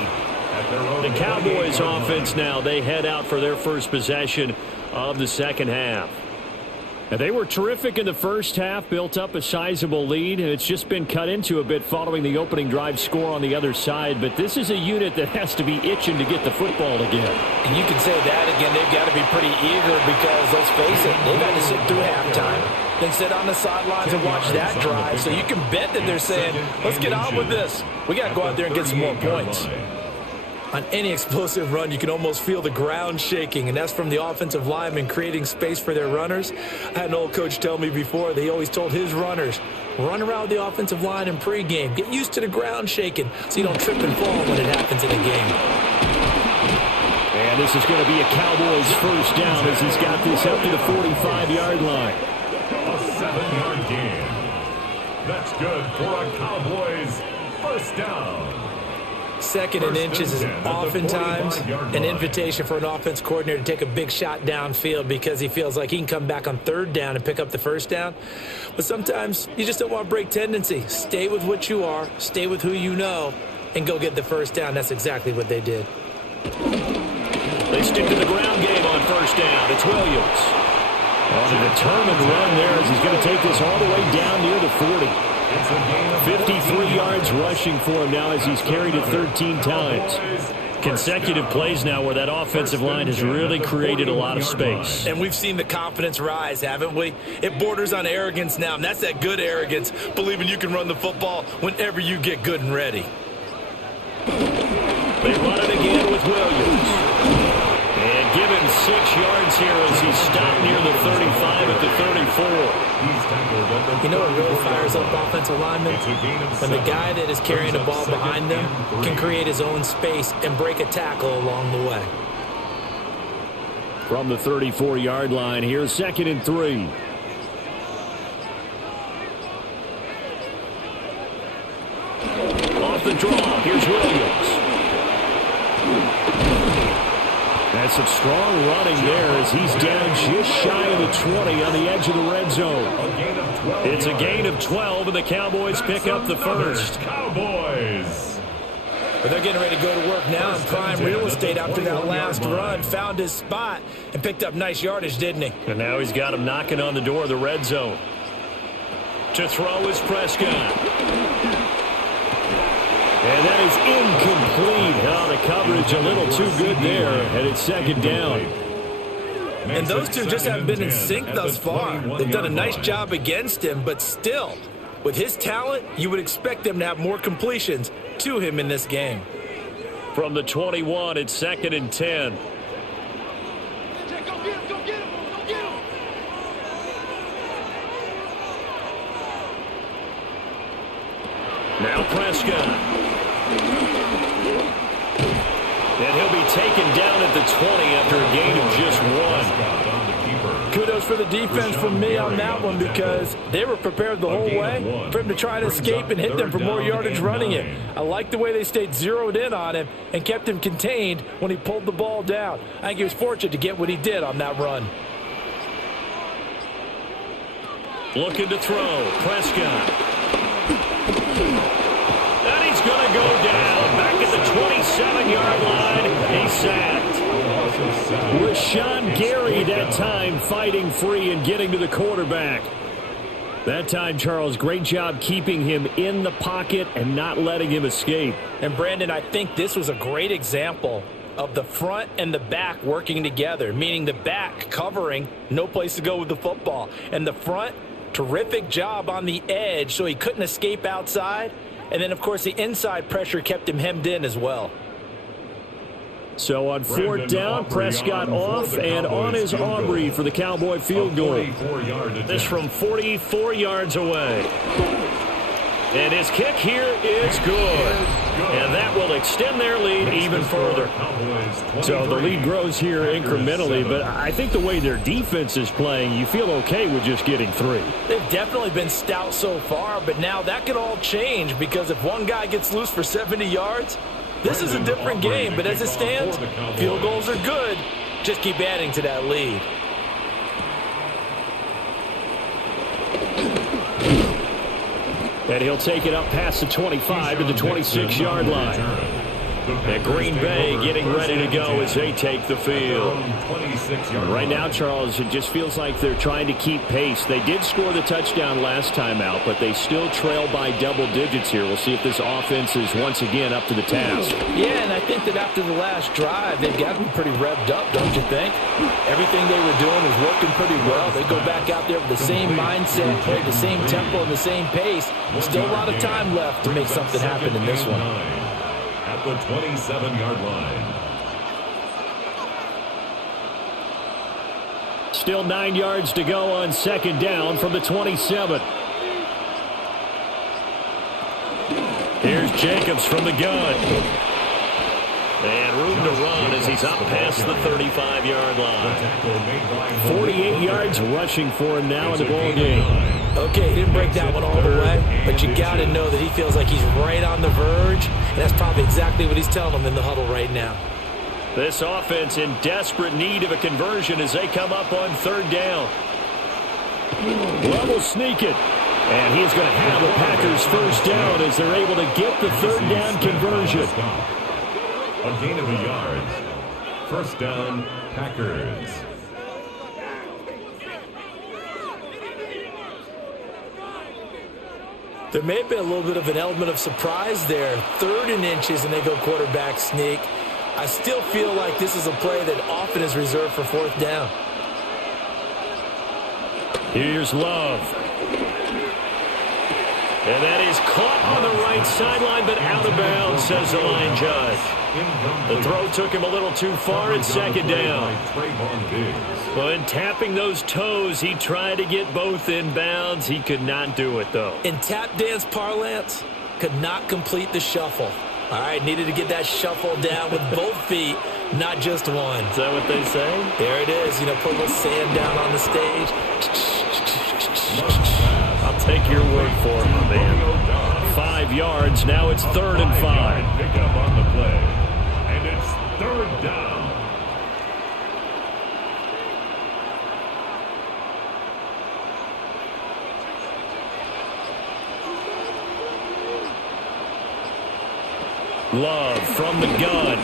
The Cowboys offense now, they head out for their first possession of the 2nd half. And they were terrific in the first half, built up a sizable lead, and it's just been cut into a bit following the opening drive score on the other side. But this is a unit that has to be itching to get the football again. And you can say that again, they've got to be pretty eager because, let's face it, they've had to sit through halftime, then sit on the sidelines and watch that drive. So you can bet that they're saying, let's get on with this. We got to go out there and get some more points. On any explosive run, you can almost feel the ground shaking, and that's from the offensive linemen creating space for their runners. I had an old coach tell me before, they always told his runners, run around the offensive line in pregame. Get used to the ground shaking so you don't trip and fall when it happens in a game. And this is going to be a Cowboys first down as he's got this up to the 45-yard line. A 7-yard gain. That's good for a Cowboys first down. Second and inches is oftentimes an invitation for an offense coordinator to take a big shot downfield because he feels like he can come back on third down and pick up the first down. But sometimes you just don't want to break tendency. Stay with what you are, stay with who you know, and go get the first down. That's exactly what they did. They stick to the ground game on first down. It's Williams. On a determined run there as he's going to take this all the way down near the 40. 53 yards rushing for him now as he's carried it 13 times. Consecutive plays now where that offensive line has really created a lot of space. And we've seen the confidence rise, haven't we? It borders on arrogance now, and that's that good arrogance, believing you can run the football whenever you get good and ready. They run it again with Williams. And give him 6 yards here as he's stopped near the 35 at the 34. You know what really fires up offensive linemen? When the guy that is carrying the ball behind them can create his own space and break a tackle along the way. From the 34-yard line, here's 2nd and 3. Off the draw, here's Williams. That's some strong running there as he's down just shy of the 20 on the edge of the red zone. It's a gain of 12, and the Cowboys pick up the first. Cowboys. But they're getting ready to go to work now in prime real estate after that last run. Found his spot and picked up nice yardage, didn't he? And now he's got him knocking on the door of the red zone. To throw is Prescott. And that is incomplete. Oh, the coverage a little too good there, and it's 2nd down. And those two just haven't been in sync thus far. They've done a nice job against him, but still, with his talent, you would expect them to have more completions to him in this game. From the 21, it's 2nd and 10. Now Prescott. And he'll be taken down at the 20 after a gain of just 1. Kudos for the defense from me on that one because they were prepared the whole way for him to try to escape and hit them for more yardage running it. I like the way they stayed zeroed in on him and kept him contained when he pulled the ball down. I think he was fortunate to get what he did on that run. Looking to throw. Prescott. And he's going to go down back at the 27-yard line. He's sacked. Rashawn Gary that time fighting free and getting to the quarterback. That time, Charles, great job keeping him in the pocket and not letting him escape. And, Brandon, I think this was a great example of the front and the back working together, meaning the back covering, no place to go with the football. And the front, terrific job on the edge so he couldn't escape outside. And then, of course, the inside pressure kept him hemmed in as well. So on 4th down, Prescott off and on his Aubrey for the Cowboy field goal. This from 44 yards away. And his kick here is good. And that will extend their lead even further. So the lead grows here incrementally, but I think the way their defense is playing, you feel okay with just getting 3. They've definitely been stout so far, but now that could all change because if one guy gets loose for 70 yards, this is a different game. But as it stands, field goals are good. Just keep adding to that lead. And he'll take it up past the 25 to the 26-yard line. And Green Bay getting ready to go as they take the field. Right now, Charles, it just feels like they're trying to keep pace. They did score the touchdown last time out, but they still trail by double digits here. We'll see if this offense is once again up to the task. Yeah, and I think that after the last drive, they've got to be pretty revved up, don't you think? Everything they were doing was working pretty well. They go back out there with the same mindset, play the same tempo and the same pace. Still a lot of time left to make something happen in this one. At the 27-yard line. Still 9 yards to go on second down from the 27. Here's Jacobs from the gun. And room to run as he's up past the 35-yard line. 48 yards rushing for him now in the ball game. Okay, he didn't break that one all the way, but you got to know that he feels like he's right on the verge, and that's probably exactly what he's telling them in the huddle right now. This offense in desperate need of a conversion as they come up on third down. Love will sneak it, and he's going to have the Packers first down as they're able to get the third down conversion. A gain of a yard. First down, Packers. There may have been a little bit of an element of surprise there. 3rd and inches, and they go quarterback sneak. I still feel like this is a play that often is reserved for 4th down. Here's Love. And that is caught on the right sideline, but out of bounds, says the line judge. The throw took him a little too far at second down. When tapping those toes, he tried to get both in bounds. He could not do it, though. In tap dance parlance, could not complete the shuffle. All right, needed to get that shuffle down with both feet, not just one. Is that what they say? There it is. You know, put a little sand down on the stage. I'll take your word for it, my man. 5 yards. Now it's 3rd and 5. Pick up on the play. And it's 3rd down. Love from the gun.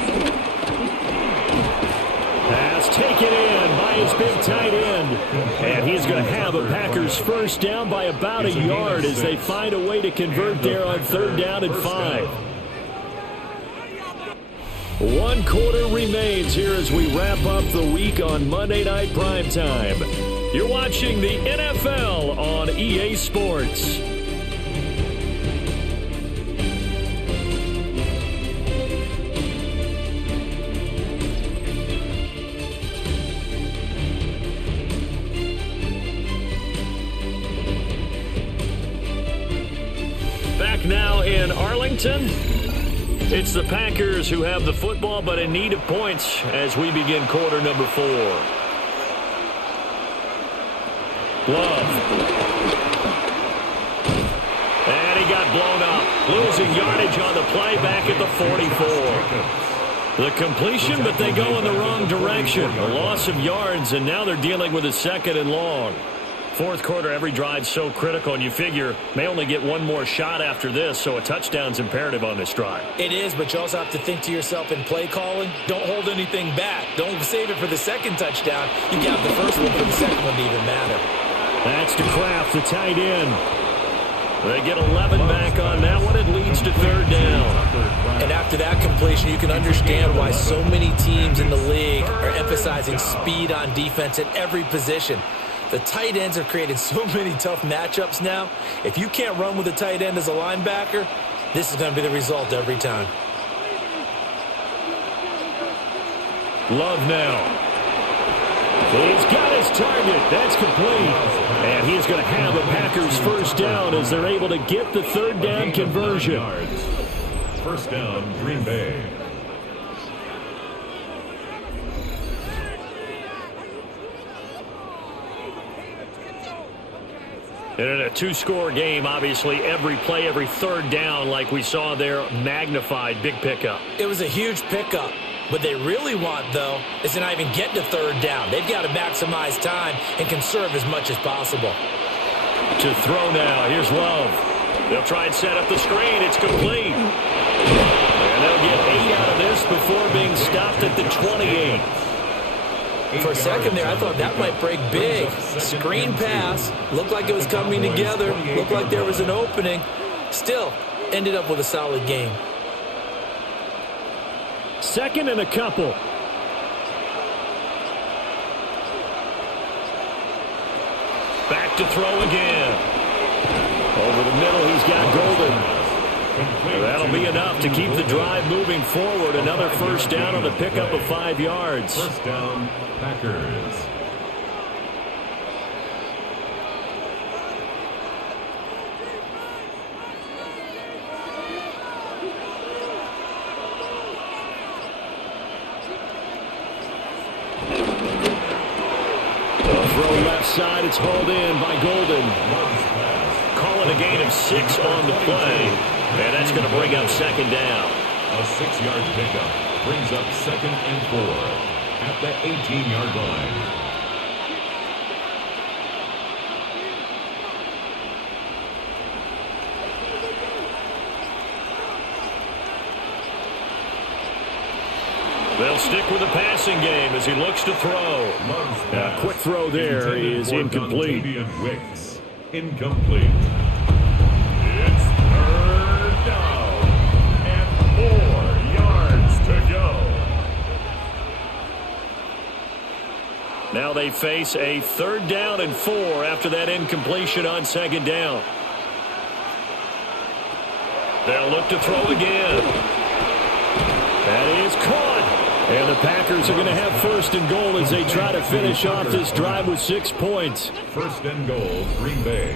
Pass taken in by his big tight end. And he's going to have a Packers first down by about a yard as they find a way to convert there on 3rd down and 5. 1 quarter remains here as we wrap up the week on Monday Night Primetime. You're watching the NFL on EA Sports. Now in Arlington, it's the Packers who have the football but in need of points as we begin quarter number 4. Love. And he got blown up, losing yardage on the play back at the 44. The completion, but they go in the wrong direction. A loss of yards, and now they're dealing with a 2nd and long. 4th quarter, every drive's so critical, and you figure may only get one more shot after this, so a touchdown's imperative on this drive. It is, but you also have to think to yourself in play calling, don't hold anything back. Don't save it for the 2nd touchdown. You got the first one for the 2nd one to even matter. That's to Kraft, the tight end. They get 11 back on that one. It leads to 3rd down. And after that completion, you can understand why so many teams in the league are emphasizing speed on defense at every position. The tight ends have created so many tough matchups now. If you can't run with a tight end as a linebacker, this is going to be the result every time. Love now. He's got his target. That's complete. And he's going to have a Packers first down as they're able to get the 3rd down conversion. First down, Green Bay. And in a 2-score game, obviously, every play, every 3rd down, like we saw there, magnified. Big pickup. It was a huge pickup. What they really want, though, is to not even get to 3rd down. They've got to maximize time and conserve as much as possible. To throw now. Here's Love. They'll try and set up the screen. It's complete. And they'll get 8 out of before being stopped at the 28. For a second there, I thought that might break big. Screen pass. Looked like it was coming together. Looked like there was an opening. Still, ended up with a solid game. Second and a couple. Back to throw again. Over the middle, he's got Golden. That'll be enough to keep the drive moving forward. Another first down on the pickup of 5 yards. First down, Packers. Throw left side. It's hauled in by Golden. Calling a gain of 6 on the play. And that's going to bring up second down. A 6-yard pickup brings up 2nd and 4 at the 18-yard line. They'll stick with the passing game as he looks to throw. A quick throw there is incomplete. Incomplete. It's third down and 4 yards to go. Now they face a 3rd down and 4 after that incompletion on 2nd down. They'll look to throw again. That is caught. And the Packers are going to have 1st and goal as they try to finish off this drive with 6 points. 1st and goal, Green Bay.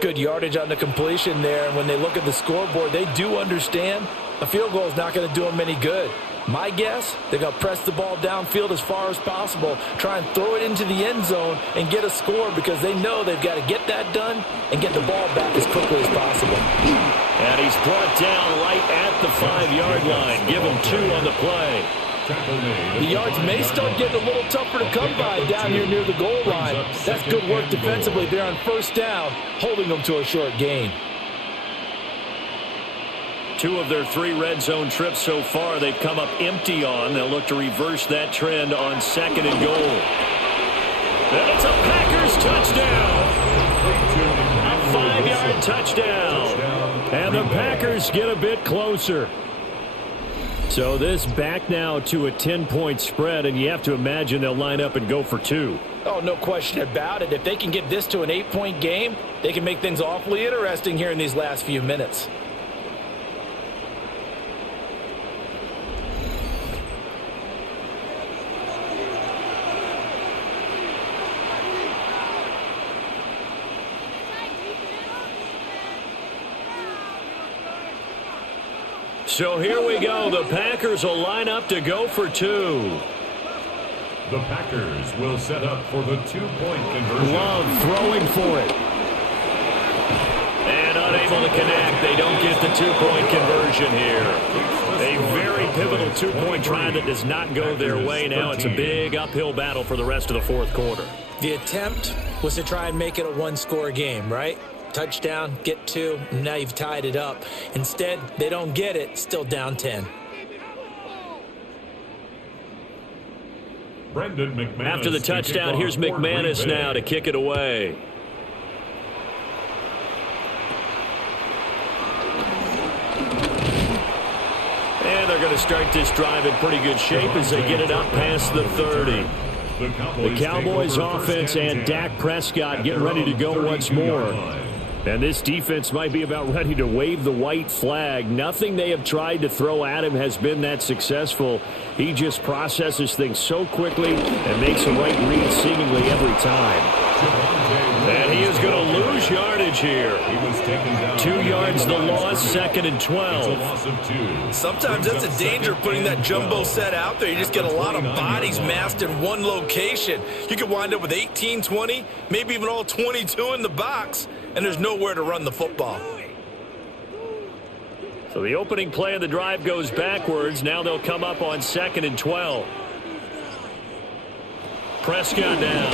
Good yardage on the completion there. And when they look at the scoreboard, they do understand a field goal is not going to do them any good. My guess, they're going to press the ball downfield as far as possible, try and throw it into the end zone and get a score because they know they've got to get that done and get the ball back as quickly as possible. And he's brought down right at the 5-yard line. Give him 2 on the play. The yards may start getting a little tougher to come by down here near the goal line. That's good work defensively there on 1st down, holding them to a short gain. 2 of their 3 red zone trips so far they've come up empty on. They'll look to reverse that trend on 2nd and goal. And it's a Packers touchdown. A 5-yard touchdown. And the Packers get a bit closer. So this back now to a 10-point spread, and you have to imagine they'll line up and go for 2. Oh, no question about it. If they can get this to an 8-point game, they can make things awfully interesting here in these last few minutes. So here we go. The Packers will line up to go for 2. The Packers will set up for the 2-point conversion. Love throwing for it. And unable to connect. They don't get the 2-point conversion here. A very pivotal 2-point try that does not go their way. Now it's a big uphill battle for the rest of the 4th quarter. The attempt was to try and make it a 1-score game, right? Touchdown, get 2, and now you've tied it up. Instead, they don't get it, still down 10. After the touchdown, here's McManus now to kick it away. And they're going to start this drive in pretty good shape as they get it up past the 30. The Cowboys offense and Dak Prescott getting ready to go once more. And this defense might be about ready to wave the white flag. Nothing they have tried to throw at him has been that successful. He just processes things so quickly and makes the right read seemingly every time. And he is going to lose yardage here. 2 yards the loss, 2nd and 12. Sometimes that's a danger putting that jumbo set out there. You just get a lot of bodies massed in one location. You could wind up with 18, 20, maybe even all 22 in the box. And there's nowhere to run the football. So the opening play of the drive goes backwards. Now they'll come up on 2nd and 12. Prescott down.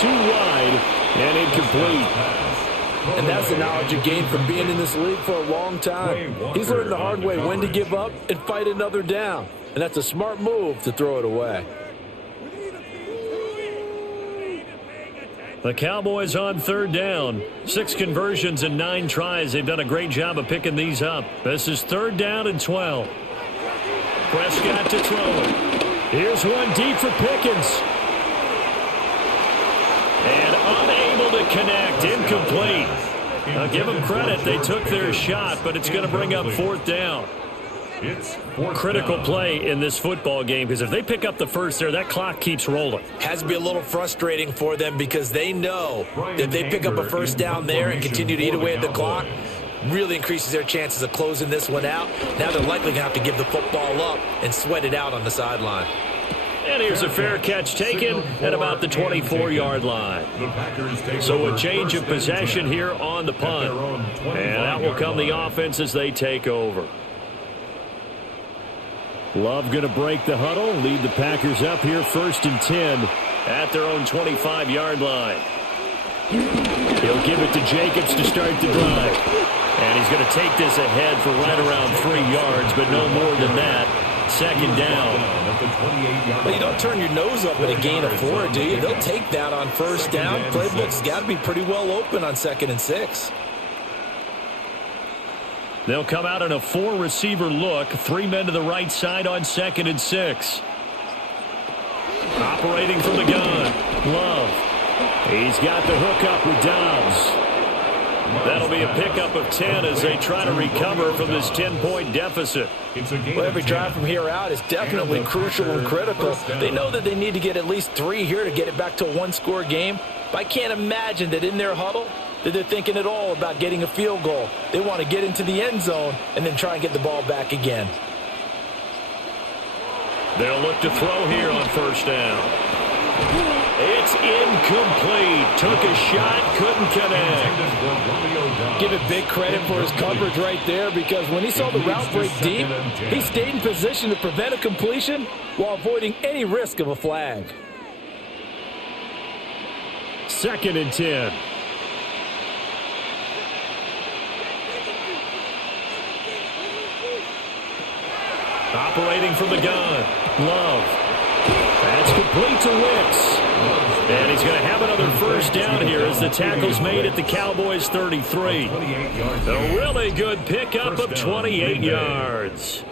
too wide and incomplete. And that's the knowledge you gain from being in this league for a long time. He's learned the hard way when to give up and fight another down. And that's a smart move to throw it away. The Cowboys on third down. 6 conversions and 9 tries. They've done a great job of picking these up. This is 3rd down and 12. Prescott to throw it. Here's one deep for Pickens. And unable to connect. Incomplete. I'll give them credit. They took their shot, but it's going to bring up 4th down. Critical play in this football game, because if they pick up the first there, that clock keeps rolling. Has to be a little frustrating for them because they know that if they pick up a first down there and continue to eat away at the clock, really increases their chances of closing this one out. Now they're likely going to have to give the football up and sweat it out on the sideline. And here's a fair catch taken at about the 24-yard line. So a change of possession here on the punt. And out will come the offense as they take over. Love going to break the huddle, lead the Packers up here 1st and 10 at their own 25-yard line. He'll give it to Jacobs to start the drive. And he's going to take this ahead for right around 3 yards, but no more than that. 2nd down. Well, you don't turn your nose up at a gain of 4, do you? They'll take that on 1st down. Playbook's got to be pretty well open on 2nd and 6. They'll come out in a 4-receiver look. 3 men to the right side on 2nd and 6. Operating from the gun. Love. He's got the hook up with Dobbs. That'll be a pickup of 10 as they try to recover from this 10-point deficit. Well, every drive from here out is definitely crucial and critical. They know that they need to get at least 3 here to get it back to a 1-score game. But I can't imagine that in their huddle that they're thinking at all about getting a field goal. They want to get into the end zone and then try and get the ball back again. They'll look to throw here on 1st down. It's incomplete. Took a shot, couldn't connect. Give it big credit for his coverage right there, because when he saw the route break deep, he stayed in position to prevent a completion while avoiding any risk of a flag. 2nd and 10. Operating from the gun. Love. That's complete to Wicks. And he's going to have another 1st down here as the tackle's made at the Cowboys 33. A really good pickup of 28 yards.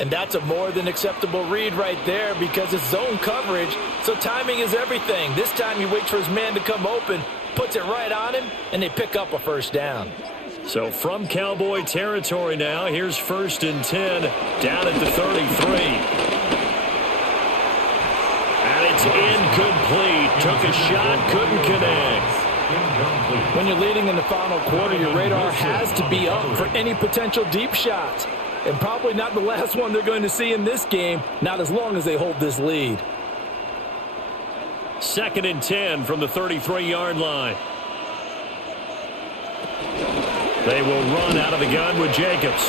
And that's a more than acceptable read right there, because it's zone coverage, so timing is everything. This time he waits for his man to come open, puts it right on him, and they pick up a 1st down. So from Cowboy territory now, here's 1st and 10 down at the 33. And it's incomplete. Took a shot, couldn't connect. When you're leading in the final quarter, your radar has to be up for any potential deep shots. And probably not the last one they're going to see in this game, not as long as they hold this lead. 2nd and 10 from the 33-yard line. They will run out of the gun with Jacobs.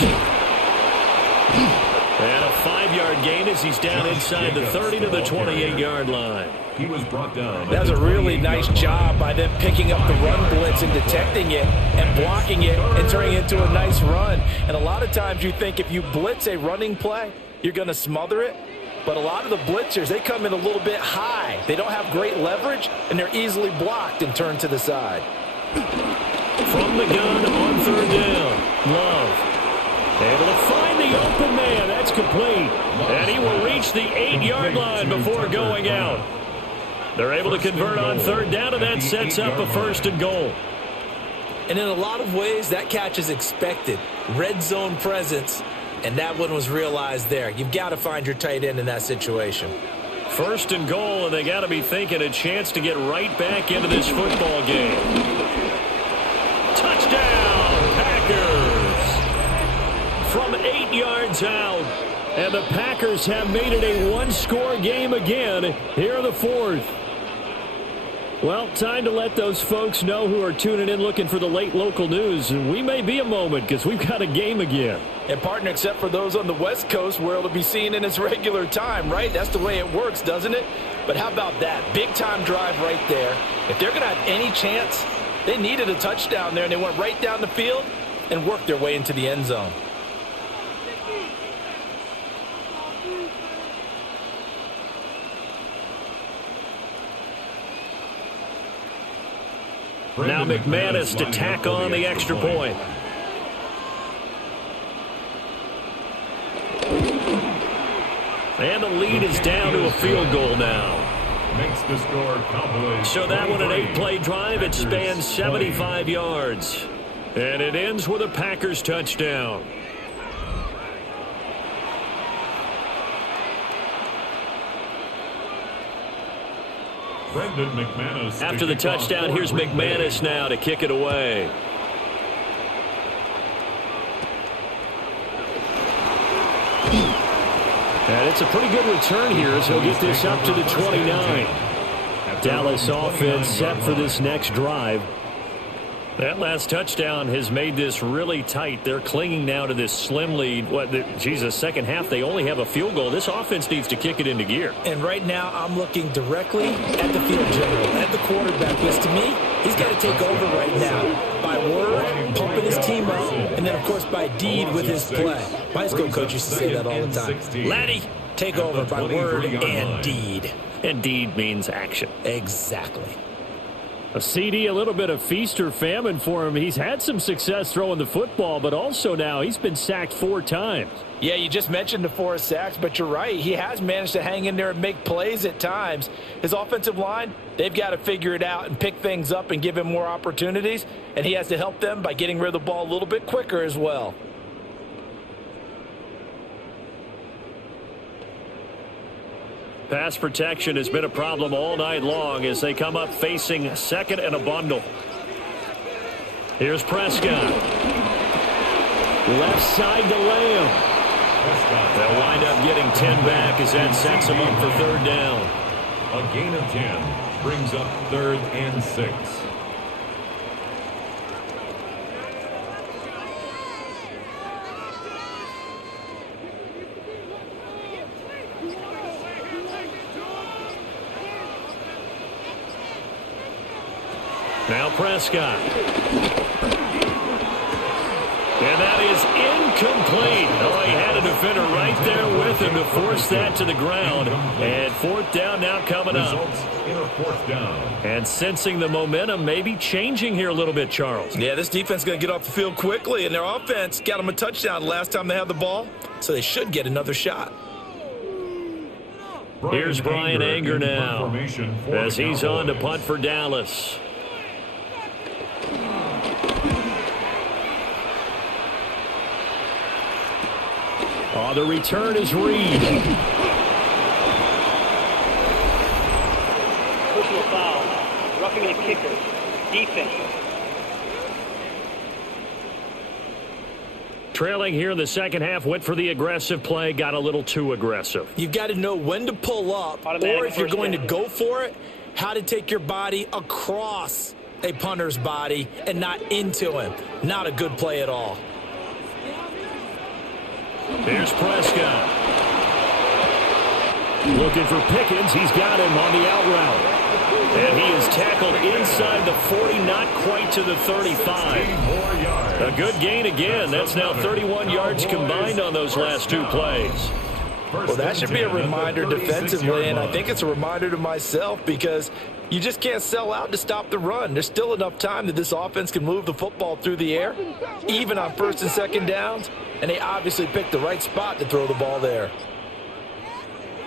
And a 5-yard gain as he's down inside the 30 to the 28-yard line. He was brought down. That was a really nice job by them picking up the run blitz and detecting it and blocking it and turning it into a nice run. And a lot of times you think if you blitz a running play, you're going to smother it. But a lot of the blitzers, they come in a little bit high. They don't have great leverage, and they're easily blocked and turned to the side. From the gun on 3rd down, Love. Able to find the open man. That's complete. And he will reach the 8-yard line before going out. They're able to convert on 3rd down, and that sets up a 1st and goal. And in a lot of ways, that catch is expected. Red zone presence, and that one was realized there. You've got to find your tight end in that situation. 1st and goal, and they got to be thinking a chance to get right back into this football game. Touchdown, Packers! From 8 yards out, and the Packers have made it a 1-score game again here in the 4th. Well, time to let those folks know who are tuning in looking for the late local news. We may be a moment because we've got a game again. And, partner, except for those on the West Coast where it'll be seen in its regular time, right? That's the way it works, doesn't it? But how about that? Big-time drive right there. If they're going to have any chance, they needed a touchdown there, and they went right down the field and worked their way into the end zone. Now McManus to tack on the extra point. And the lead is down to a field goal now. Makes the score Cowboys. So that one, an 8-play drive. It spans 75 yards. And it ends with a Packers touchdown. After the touchdown, here's McManus now to kick it away. And it's a pretty good return here as he'll get this up to the 29. Dallas offense set for this next drive. That last touchdown has made this really tight. They're clinging now to this slim lead. Second half, they only have a field goal. This offense needs to kick it into gear. And right now, I'm looking directly at the field general, at the quarterback, because to me, he's got to take over right now. By word, pumping his team up, and then, of course, by deed with his play. My high school coach used to say that all the time. Laddie, take over by word and deed. And deed means action. Exactly. A CD, a little bit of feast or famine for him. He's had some success throwing the football, but also now he's been sacked 4 times. Yeah, you just mentioned the 4 sacks, but you're right. He has managed to hang in there and make plays at times. His offensive line, they've got to figure it out and pick things up and give him more opportunities, and he has to help them by getting rid of the ball a little bit quicker as well. Pass protection has been a problem all night long as they come up facing second and a bundle. Here's Prescott. Left side to Lamb. They'll wind up getting 10 back as that sets them up for third down. A gain of 10 brings up 3rd and 6. Now Prescott. And that is incomplete. Oh, he had a defender right there with him to force that to the ground. And 4th down now coming up. In a 4th down. And sensing the momentum maybe changing here a little bit, Charles. Yeah, this defense is going to get off the field quickly, and their offense got them a touchdown last time they had the ball, so they should get another shot. Here's Brian Anger now as he's on to punt for Dallas. Oh, the return is Reed. Personal foul. Roughing a kicker. Defense. Trailing here in the second half, went for the aggressive play, got a little too aggressive. You've got to know when to pull up, or if you're going to go for it, how to take your body across a punter's body and not into him. Not a good play at all. There's Prescott. Looking for Pickens. He's got him on the out route. And he is tackled inside the 40, not quite to the 35. A good gain again. That's now 31 yards combined on those last 2 plays. Well, that should be a reminder defensively, and I think it's a reminder to myself because you just can't sell out to stop the run. There's still enough time that this offense can move the football through the air, even on 1st and 2nd downs, and they obviously picked the right spot to throw the ball there.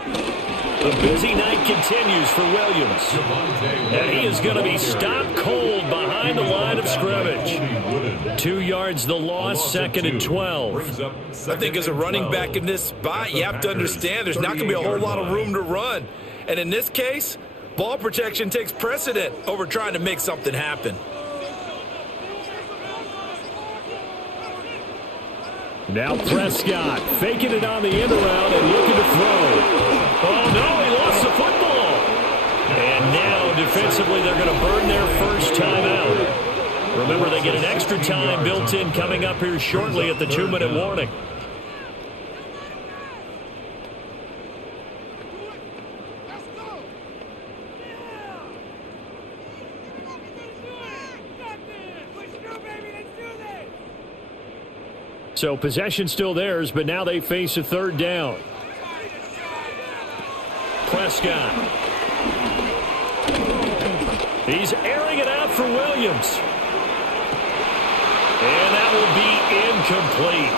The busy night continues for Williams. And he is going to be stopped cold behind the line of scrimmage. 2 yards the loss, 2nd and 12. I think as a running back in this spot, you have to understand there's not going to be a whole lot of room to run. And in this case, ball protection takes precedent over trying to make something happen. Now Prescott faking it on the end around and looking to throw. Oh, no, he lost the football. And now, defensively, they're going to burn their first timeout. Remember, they get an extra time built in coming up here shortly at the 2-minute warning. So possession still theirs, but now they face a third down. Prescott. He's airing it out for Williams. And that will be incomplete.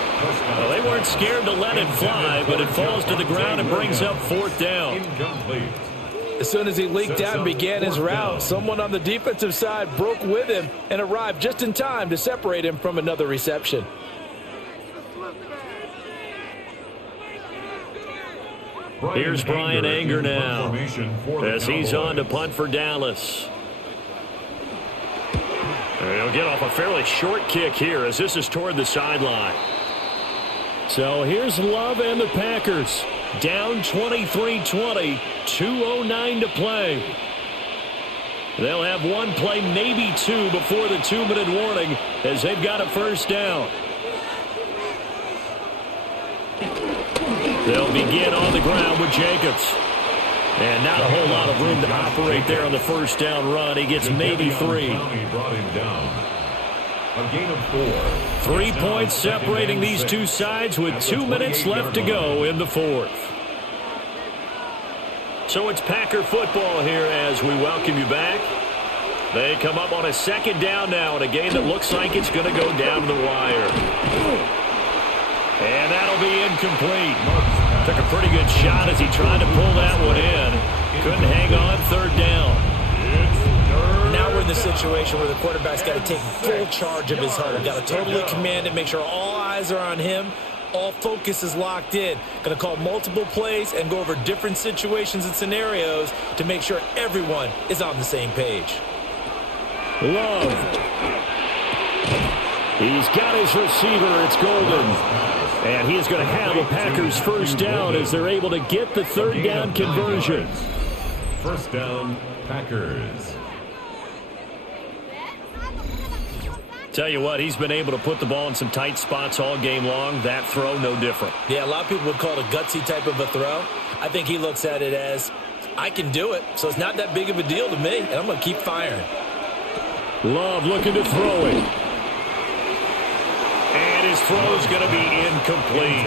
Well, they weren't scared to let it fly, but it falls to the ground and brings up fourth down. As soon as he leaked out and began his route, someone on the defensive side broke with him and arrived just in time to separate him from another reception. Here's Brian Anger now as he's on to punt for Dallas. He'll get off a fairly short kick here as this is toward the sideline. So here's Love and the Packers. Down 23-20, 2:09 to play. They'll have one play, maybe two, before the 2-minute warning as they've got a first down. They'll begin on the ground with Jacobs. And not a whole lot of room to operate there on the first down run. He gets maybe three. A gain of 4. 3 points separating these two sides with 2 minutes left to go in the fourth. So it's Packer football here as we welcome you back. They come up on a second down now in a game that looks like it's going to go down the wire. And that'll be incomplete. Took a pretty good shot as he tried to pull that one in. Couldn't hang on, third down. Now we're in the situation where the quarterback's got to take full charge of his huddle. Got to totally command it, make sure all eyes are on him. All focus is locked in. Going to call multiple plays and go over different situations and scenarios to make sure everyone is on the same page. Love. He's got his receiver. It's Golden. And he is going to have a Packers first down as they're able to get the third down conversion. First down, Packers. Tell you what, he's been able to put the ball in some tight spots all game long. That throw, no different. Yeah, a lot of people would call it a gutsy type of a throw. I think he looks at it as, I can do it, so it's not that big of a deal to me, and I'm going to keep firing. Love looking to throw it. And his throw's going to be incomplete.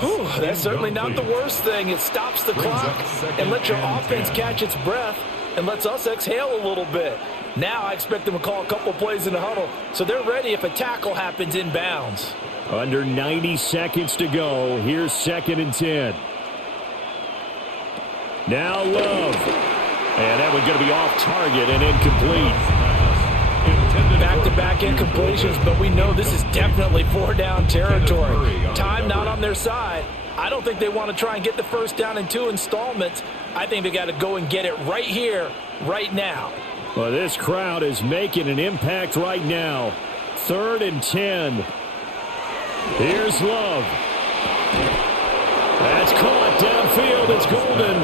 Whew, that's certainly not the worst thing. It stops the clock and lets your offense catch its breath and lets us exhale a little bit. Now I expect them to call a couple plays in the huddle, so they're ready if a tackle happens inbounds. Under 90 seconds to go. Here's 2nd and 10. Now Love. And that one's going to be off target and incomplete. Back-to-back incompletions, but we know this is definitely 4-down territory. Time not on their side. I don't think they want to try and get the first down in 2 installments. I think they got to go and get it right here, right now. Well, this crowd is making an impact right now. 3rd and 10. Here's Love. That's caught downfield. It's Golden.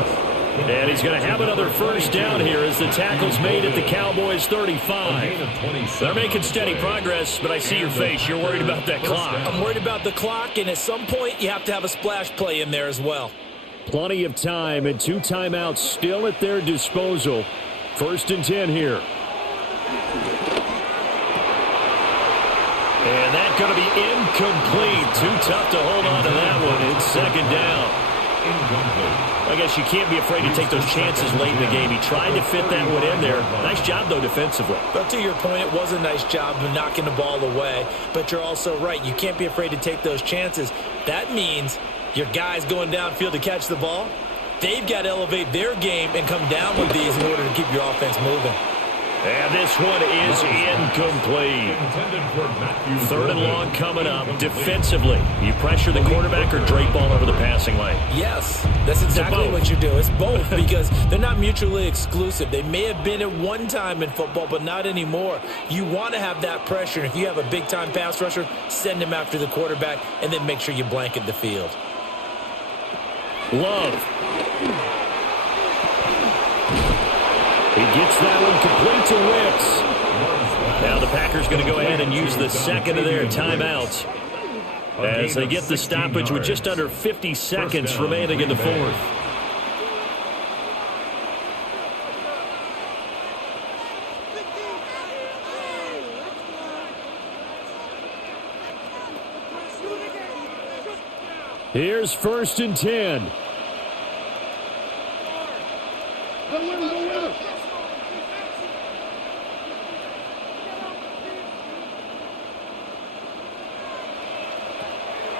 And he's going to have another first down here as the tackle's made at the Cowboys 35. They're making steady progress, but I see your face. You're worried about that clock. I'm worried about the clock, and at some point you have to have a splash play in there as well. Plenty of time and 2 timeouts still at their disposal. 1st and 10 here. And that's going to be incomplete. Too tough to hold on to that one. It's 2nd down. I guess you can't be afraid to take those chances late in the game. He tried to fit that one in there. Nice job, though, defensively. But to your point, it was a nice job of knocking the ball away. But you're also right. You can't be afraid to take those chances. That means your guys going downfield to catch the ball, they've got to elevate their game and come down with these in order to keep your offense moving. And this one is incomplete. 3rd and long coming up. Defensively, you pressure the quarterback or drape all over the passing lane? Yes, that's exactly what you do. It's both because they're not mutually exclusive. They may have been at one time in football, but not anymore. You want to have that pressure. If you have a big-time pass rusher, send him after the quarterback and then make sure you blanket the field. Love. He gets that one complete to Wicks. Now the Packers going to go ahead and use the second of their timeouts as they get the stoppage with just under 50 seconds remaining in the fourth. Here's 1st and 10.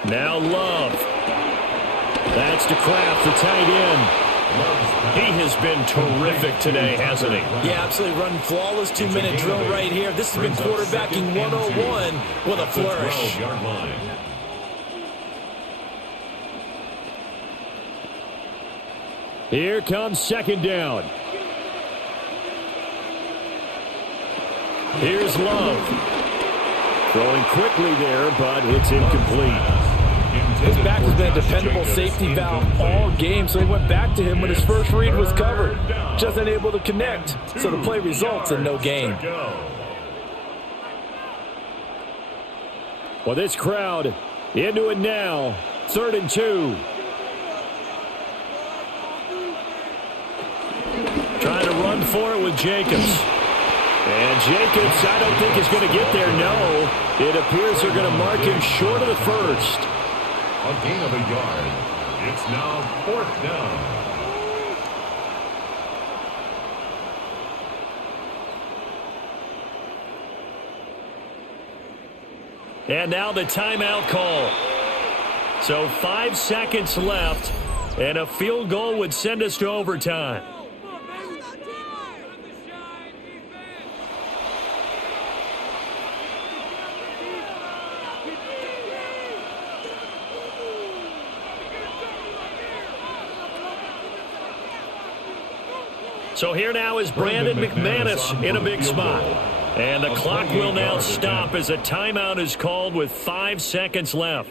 Now Love. That's to Kraft, the tight end. He has been terrific today, hasn't he? Yeah, absolutely running flawless 2-minute drill right here. This has been quarterbacking 101 with a flourish. Here comes 2nd down. Here's Love. Throwing quickly there, but it's incomplete. His back has been a dependable safety valve all game, so he went back to him when his first read was covered. Just unable to connect, so the play results in no gain. Well, this crowd into it now. 3rd and 2. Trying to run for it with Jacobs. And Jacobs, I don't think is going to get there, no. It appears they're going to mark him short of the first. A gain of a yard. It's now 4th down. And now the timeout call. So 5 seconds left, and a field goal would send us to overtime. So here now is Brandon McManus in a big spot. And the clock will now stop as a timeout is called with 5 seconds left.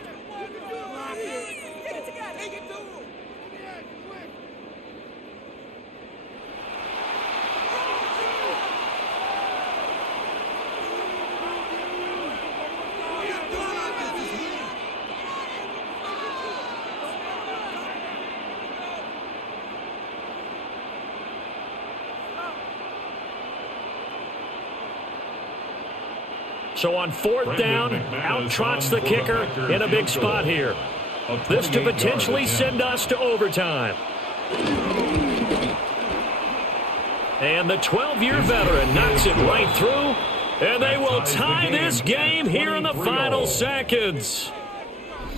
So on 4th down, out trots the kicker in a big spot here. This to potentially send us to overtime. And the 12-year veteran knocks it right through, and they will tie this game here in the final seconds.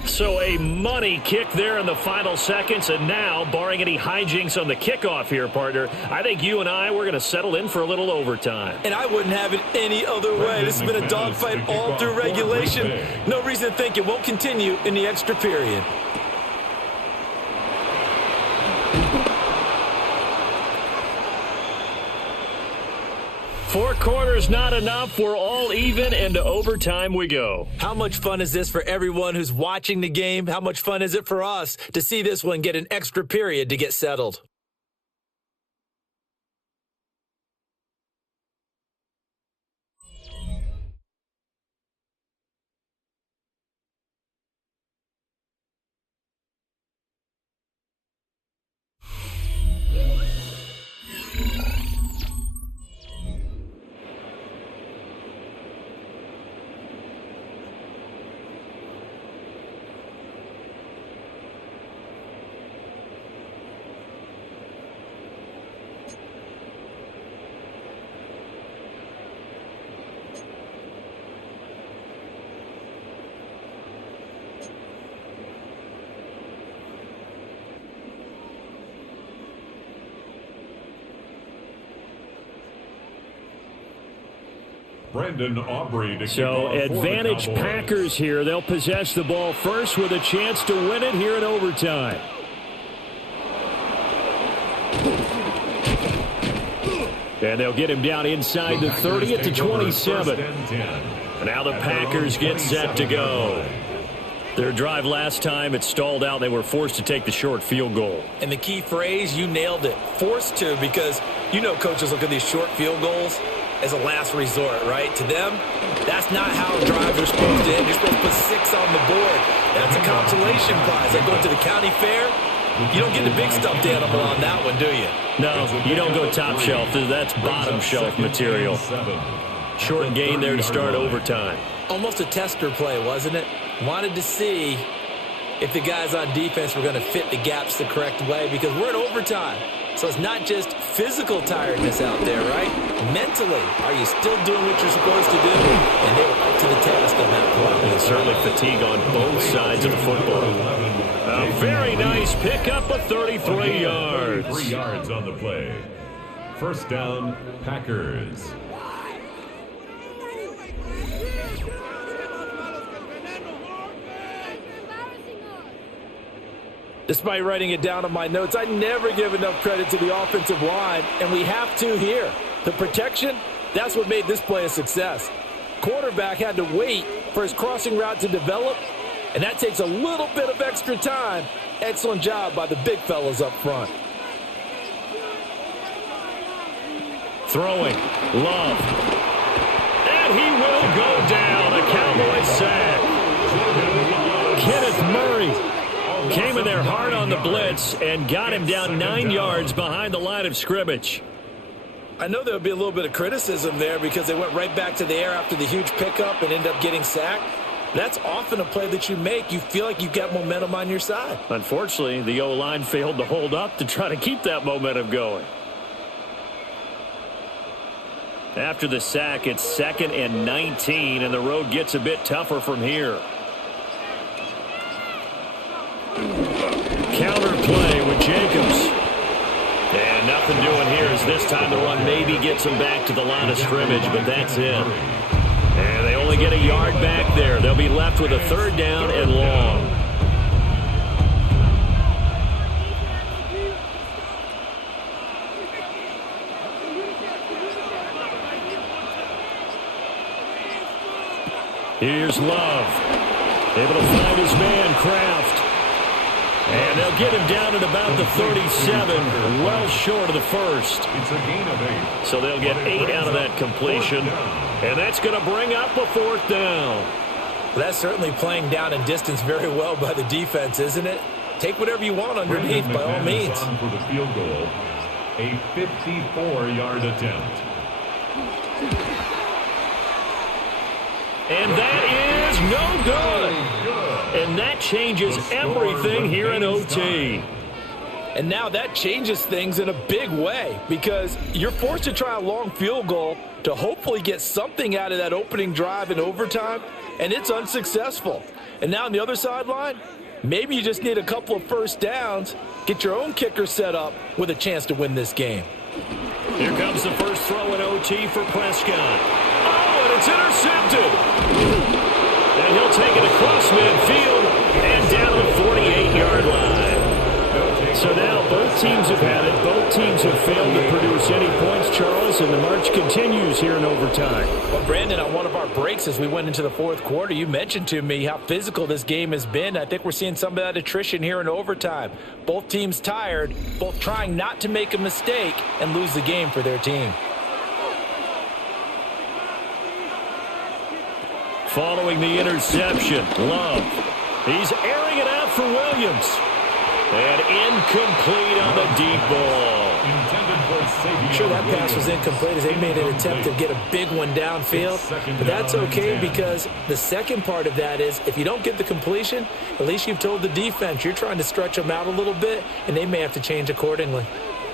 So a money kick there in the final seconds, and now, barring any hijinks on the kickoff here, partner, I think you and I, we're going to settle in for a little overtime. And I wouldn't have it any other way. This has been a dogfight all through regulation. No reason to think it won't continue in the extra period. Four quarters not enough. We're all even, and to overtime we go. How much fun is this for everyone who's watching the game? How much fun is it for us to see this one get an extra period to get settled? Brandon Aubrey to So advantage Packers here. They'll possess the ball first with a chance to win it here in overtime. And they'll get him down inside the 30 at the 27. And now the Packers get set to go. Their drive last time, it stalled out. They were forced to take the short field goal. And the key phrase, you nailed it. Forced to, because you know coaches look at these short field goals as a last resort, right? To them, that's not how drives are supposed to end. You're supposed to put 6 on the board. That's a consolation prize. Like going to the county fair, you don't get the big stuffed animal on that one, do you? No, you don't go top shelf. That's bottom shelf material. Short gain there to start overtime. Almost a tester play, wasn't it? Wanted to see if the guys on defense were going to fit the gaps the correct way, because we're in overtime. So it's not just physical tiredness out there, right? Mentally, are you still doing what you're supposed to do? And they were up to the task on that play. And certainly fatigue on both sides of the football. A very nice pickup of 33 yards. 3 yards on the play. First down, Packers. Despite writing it down on my notes, I never give enough credit to the offensive line, and we have to here. The protection, that's what made this play a success. Quarterback had to wait for his crossing route to develop, and that takes a little bit of extra time. Excellent job by the big fellas up front. Throwing, Love. And he will go down. A Cowboys sack. Kenneth Murray came in there hard on the blitz and got him down 9 yards behind the line of scrimmage. I know there would be a little bit of criticism there because they went right back to the air after the huge pickup and ended up getting sacked. That's often a play that you make. You feel like you've got momentum on your side. Unfortunately, the O-line failed to hold up to try to keep that momentum going. After the sack, it's 2nd and 19, and the road gets a bit tougher from here. Counter play with Jacobs. And nothing doing here as this time the run maybe gets them back to the line of scrimmage, but that's it. And they only get a yard back there. They'll be left with a 3rd down and long. Here's Love. Able to find his man, Kraft. And they'll get him down at about the 37, well short of the first. It's a gain of 8. So they'll get 8 out of that completion. And that's going to bring up a 4th down. Well, that's certainly playing down in distance very well by the defense, isn't it? Take whatever you want underneath by all means. For the field goal, a 54-yard attempt. And that is no good. And that changes everything here in OT. And now that changes things in a big way because you're forced to try a long field goal to hopefully get something out of that opening drive in overtime, and it's unsuccessful. And now on the other sideline, maybe you just need a couple of first downs, get your own kicker set up with a chance to win this game. Here comes the first throw in OT for Prescott. Oh, and it's intercepted. And he'll take it across midfield and down to the 48-yard line. So now both teams have had it. Both teams have failed to produce any points, Charles, and the march continues here in overtime. Well, Brandon, on one of our breaks as we went into the 4th quarter, you mentioned to me how physical this game has been. I think we're seeing some of that attrition here in overtime. Both teams tired, both trying not to make a mistake and lose the game for their team. Following the interception, Love. He's airing it out for Williams. And incomplete on the deep ball. I'm sure that pass was incomplete as they made an attempt to get a big one downfield. But that's okay because the second part of that is if you don't get the completion, at least you've told the defense you're trying to stretch them out a little bit, and they may have to change accordingly.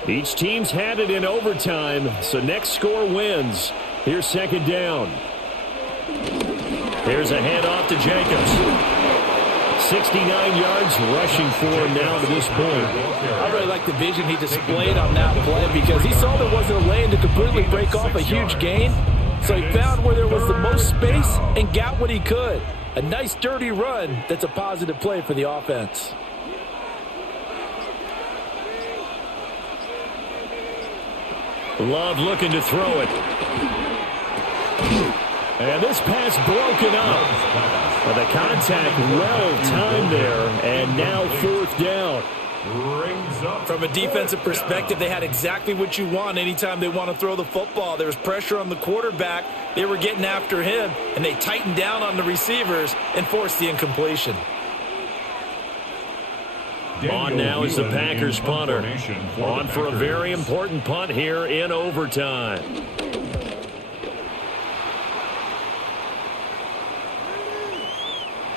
Each team's had it in overtime, so next score wins. Here's 2nd down. Here's a handoff to Jacobs. 69 yards rushing for him now to this point. I really like the vision he displayed on that play because he saw there wasn't a lane to completely break off a huge gain. So he found where there was the most space and got what he could. A nice dirty run that's a positive play for the offense. Love looking to throw it. And this pass broken up. The contact well-timed there, and now 4th down. From a defensive perspective, they had exactly what you want anytime they want to throw the football. There was pressure on the quarterback. They were getting after him, and they tightened down on the receivers and forced the incompletion. On now is the Packers punter. On for a very important punt here in overtime.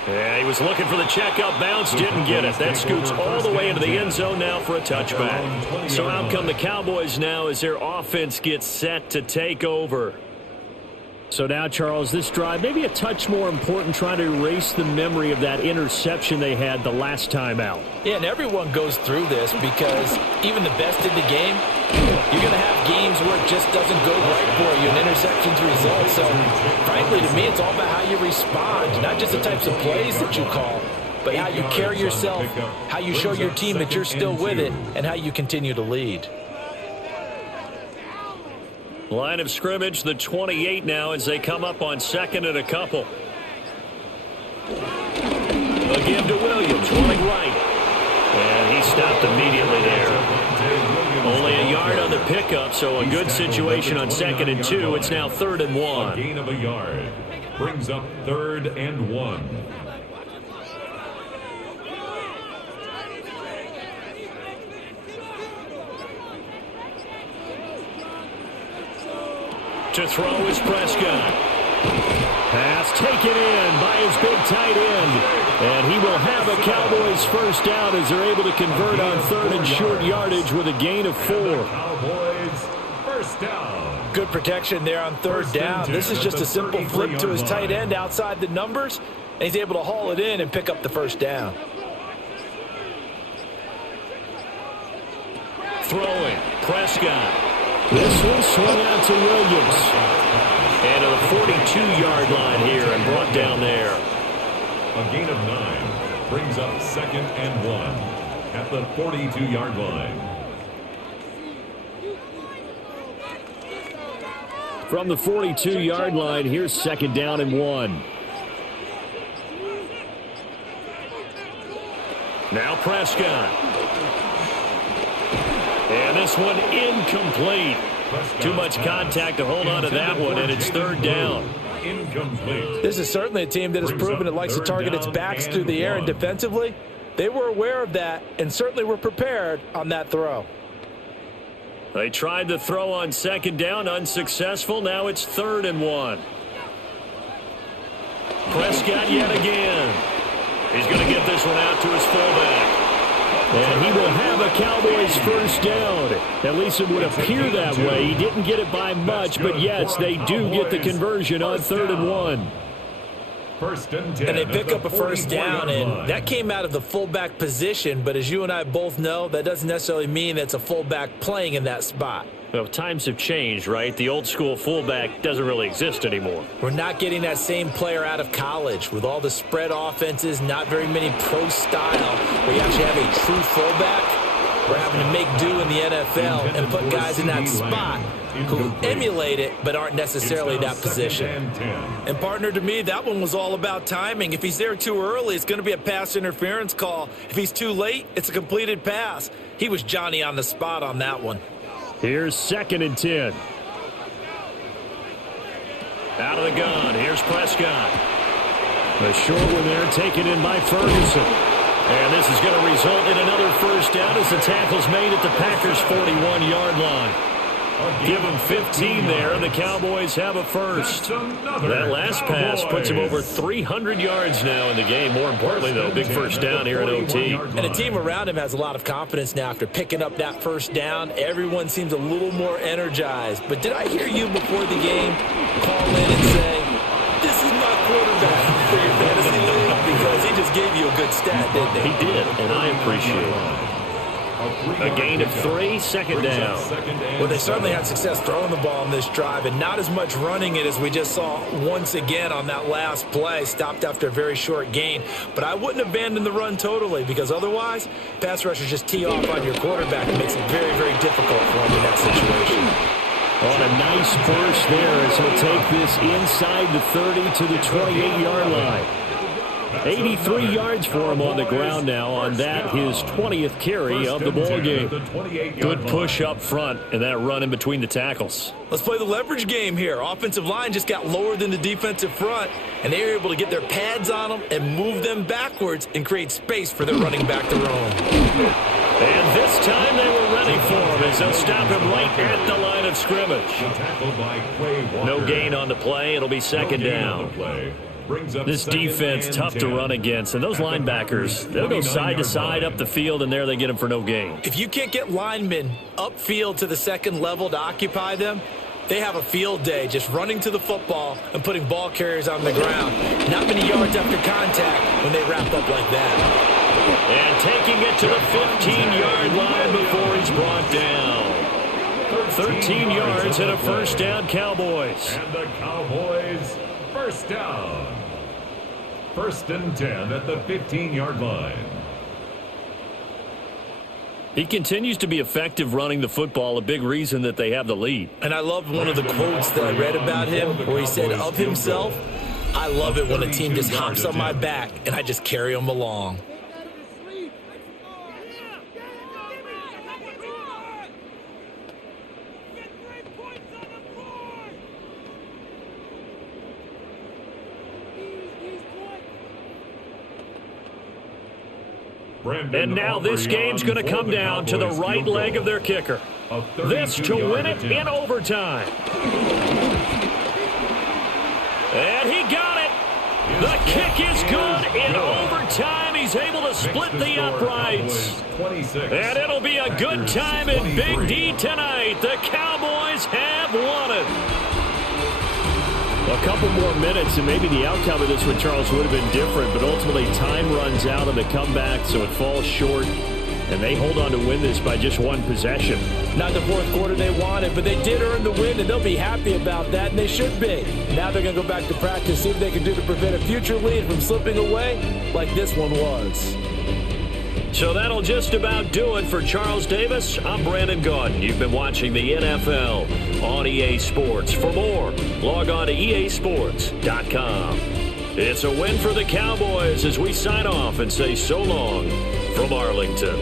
Yeah, he was looking for the checkup bounce, didn't get it. That scoots all the way into the end zone now for a touchback. So out come the Cowboys now as their offense gets set to take over. So now, Charles, this drive, maybe a touch more important, trying to erase the memory of that interception they had the last time out. Yeah, and everyone goes through this because even the best in the game, you're going to have games where it just doesn't go right for you, and interceptions result. So, frankly, to me, it's all about how you respond, not just the types of plays that you call, but how you carry yourself, how you show your team that you're still with it, and how you continue to lead. Line of scrimmage, the 28 now as they come up on 2nd and a couple. Again to Williams, running right. And he stopped immediately there. Only a yard on the pickup, so a good situation on 2nd and 2. It's now 3rd and 1. A gain of a yard brings up 3rd and 1. To throw is Prescott. Pass taken in by his big tight end. And he will have a Cowboys first down as they're able to convert on 3rd and short yardage with a gain of 4. Cowboys first down. Good protection there on 3rd down. This is just a simple flip to his tight end outside the numbers, and he's able to haul it in and pick up the first down. Throwing, Prescott. This one swung out to Williams. And to the 42-yard line here and brought down there. A gain of 9 brings up 2nd and 1 at the 42-yard line. From the 42-yard line, here's 2nd down and 1. Now Prescott. And this one incomplete. Too much contact to hold on to that one, and it's 3rd down. Incomplete. This is certainly a team that has proven it likes to target its backs through the air, and defensively, they were aware of that and certainly were prepared on that throw. They tried the throw on 2nd down, unsuccessful. Now it's 3rd and 1. Prescott yet again. He's going to get this one out to his fullback. And he will have a Cowboys first down. At least it would appear that way. He didn't get it by much, but yes, they do get the conversion on 3rd and 1. And they pick up a first down, and that came out of the fullback position. But as you and I both know, that doesn't necessarily mean that's a fullback playing in that spot. Well, times have changed, right? The old school fullback doesn't really exist anymore. We're not getting that same player out of college with all the spread offenses, not very many pro style, where you actually have a true fullback. We're having to make do in the NFL and put guys in that spot who emulate it but aren't necessarily that position. And partner, to me, that one was all about timing. If he's there too early, it's going to be a pass interference call. If he's too late, it's a completed pass. He was Johnny on the spot on that one. Here's 2nd and 10. Out of the gun. Here's Prescott. The short one there taken in by Ferguson. And this is going to result in another first down as the tackle's made at the Packers' 41-yard line. Give them 15 there, and the Cowboys have a first. That last pass puts him over 300 yards now in the game. More importantly, though, big first down here in OT. And the team around him has a lot of confidence now after picking up that first down. Everyone seems a little more energized. But did I hear you before the game call in and say, this is my quarterback for your fantasy league? Because he just gave you a good stat, didn't he? He did, and I appreciate it. A gain of 3, 2nd down. Well, they certainly had success throwing the ball on this drive, and not as much running it as we just saw once again on that last play. Stopped after a very short gain. But I wouldn't abandon the run totally, because otherwise, pass rushers just tee off on your quarterback. It makes it very, very difficult for him in that situation. On a nice burst there as he'll take this inside the 30 to the 28-yard line. 83 yards for him on the ground now on that, his 20th carry of the ball game. Good push up front and that run in between the tackles. Let's play the leverage game here. Offensive line just got lower than the defensive front, and they were able to get their pads on them and move them backwards and create space for their running back to roam. And this time they were ready for him as they'll stop him right at the line of scrimmage. No gain on the play. It'll be second down. This defense tough to run against, and those linebackers, they'll go side to side up the field, and there they get them for no gain. If you can't get linemen upfield to the second level to occupy them, they have a field day just running to the football and putting ball carriers on the ground. Not many yards after contact when they wrap up like that. And taking it to the 15-yard line before he's brought down. 13 yards and a first down, Cowboys. And the Cowboys, first down. First and 10 at the 15-yard line. He continues to be effective running the football, a big reason that they have the lead. And I love one of the quotes that I read about him where he said of himself, "I love it when a team just hops on my back and I just carry them along." And now this game's going to come down to the right leg of their kicker. This to win it in overtime. And he got it. The kick is good in overtime. He's able to split the uprights. And it'll be a good time in Big D tonight. The Cowboys have won it. A couple more minutes, and maybe the outcome of this one, Charles, would have been different, but ultimately time runs out on the comeback, so it falls short, and they hold on to win this by just one possession. Not the fourth quarter they wanted, but they did earn the win, and they'll be happy about that, and they should be. Now they're going to go back to practice, see what they can do to prevent a future lead from slipping away like this one was. So that'll just about do it for Charles Davis. I'm Brandon Gaudin. You've been watching the NFL on EA Sports. For more, log on to easports.com. It's a win for the Cowboys as we sign off and say so long from Arlington.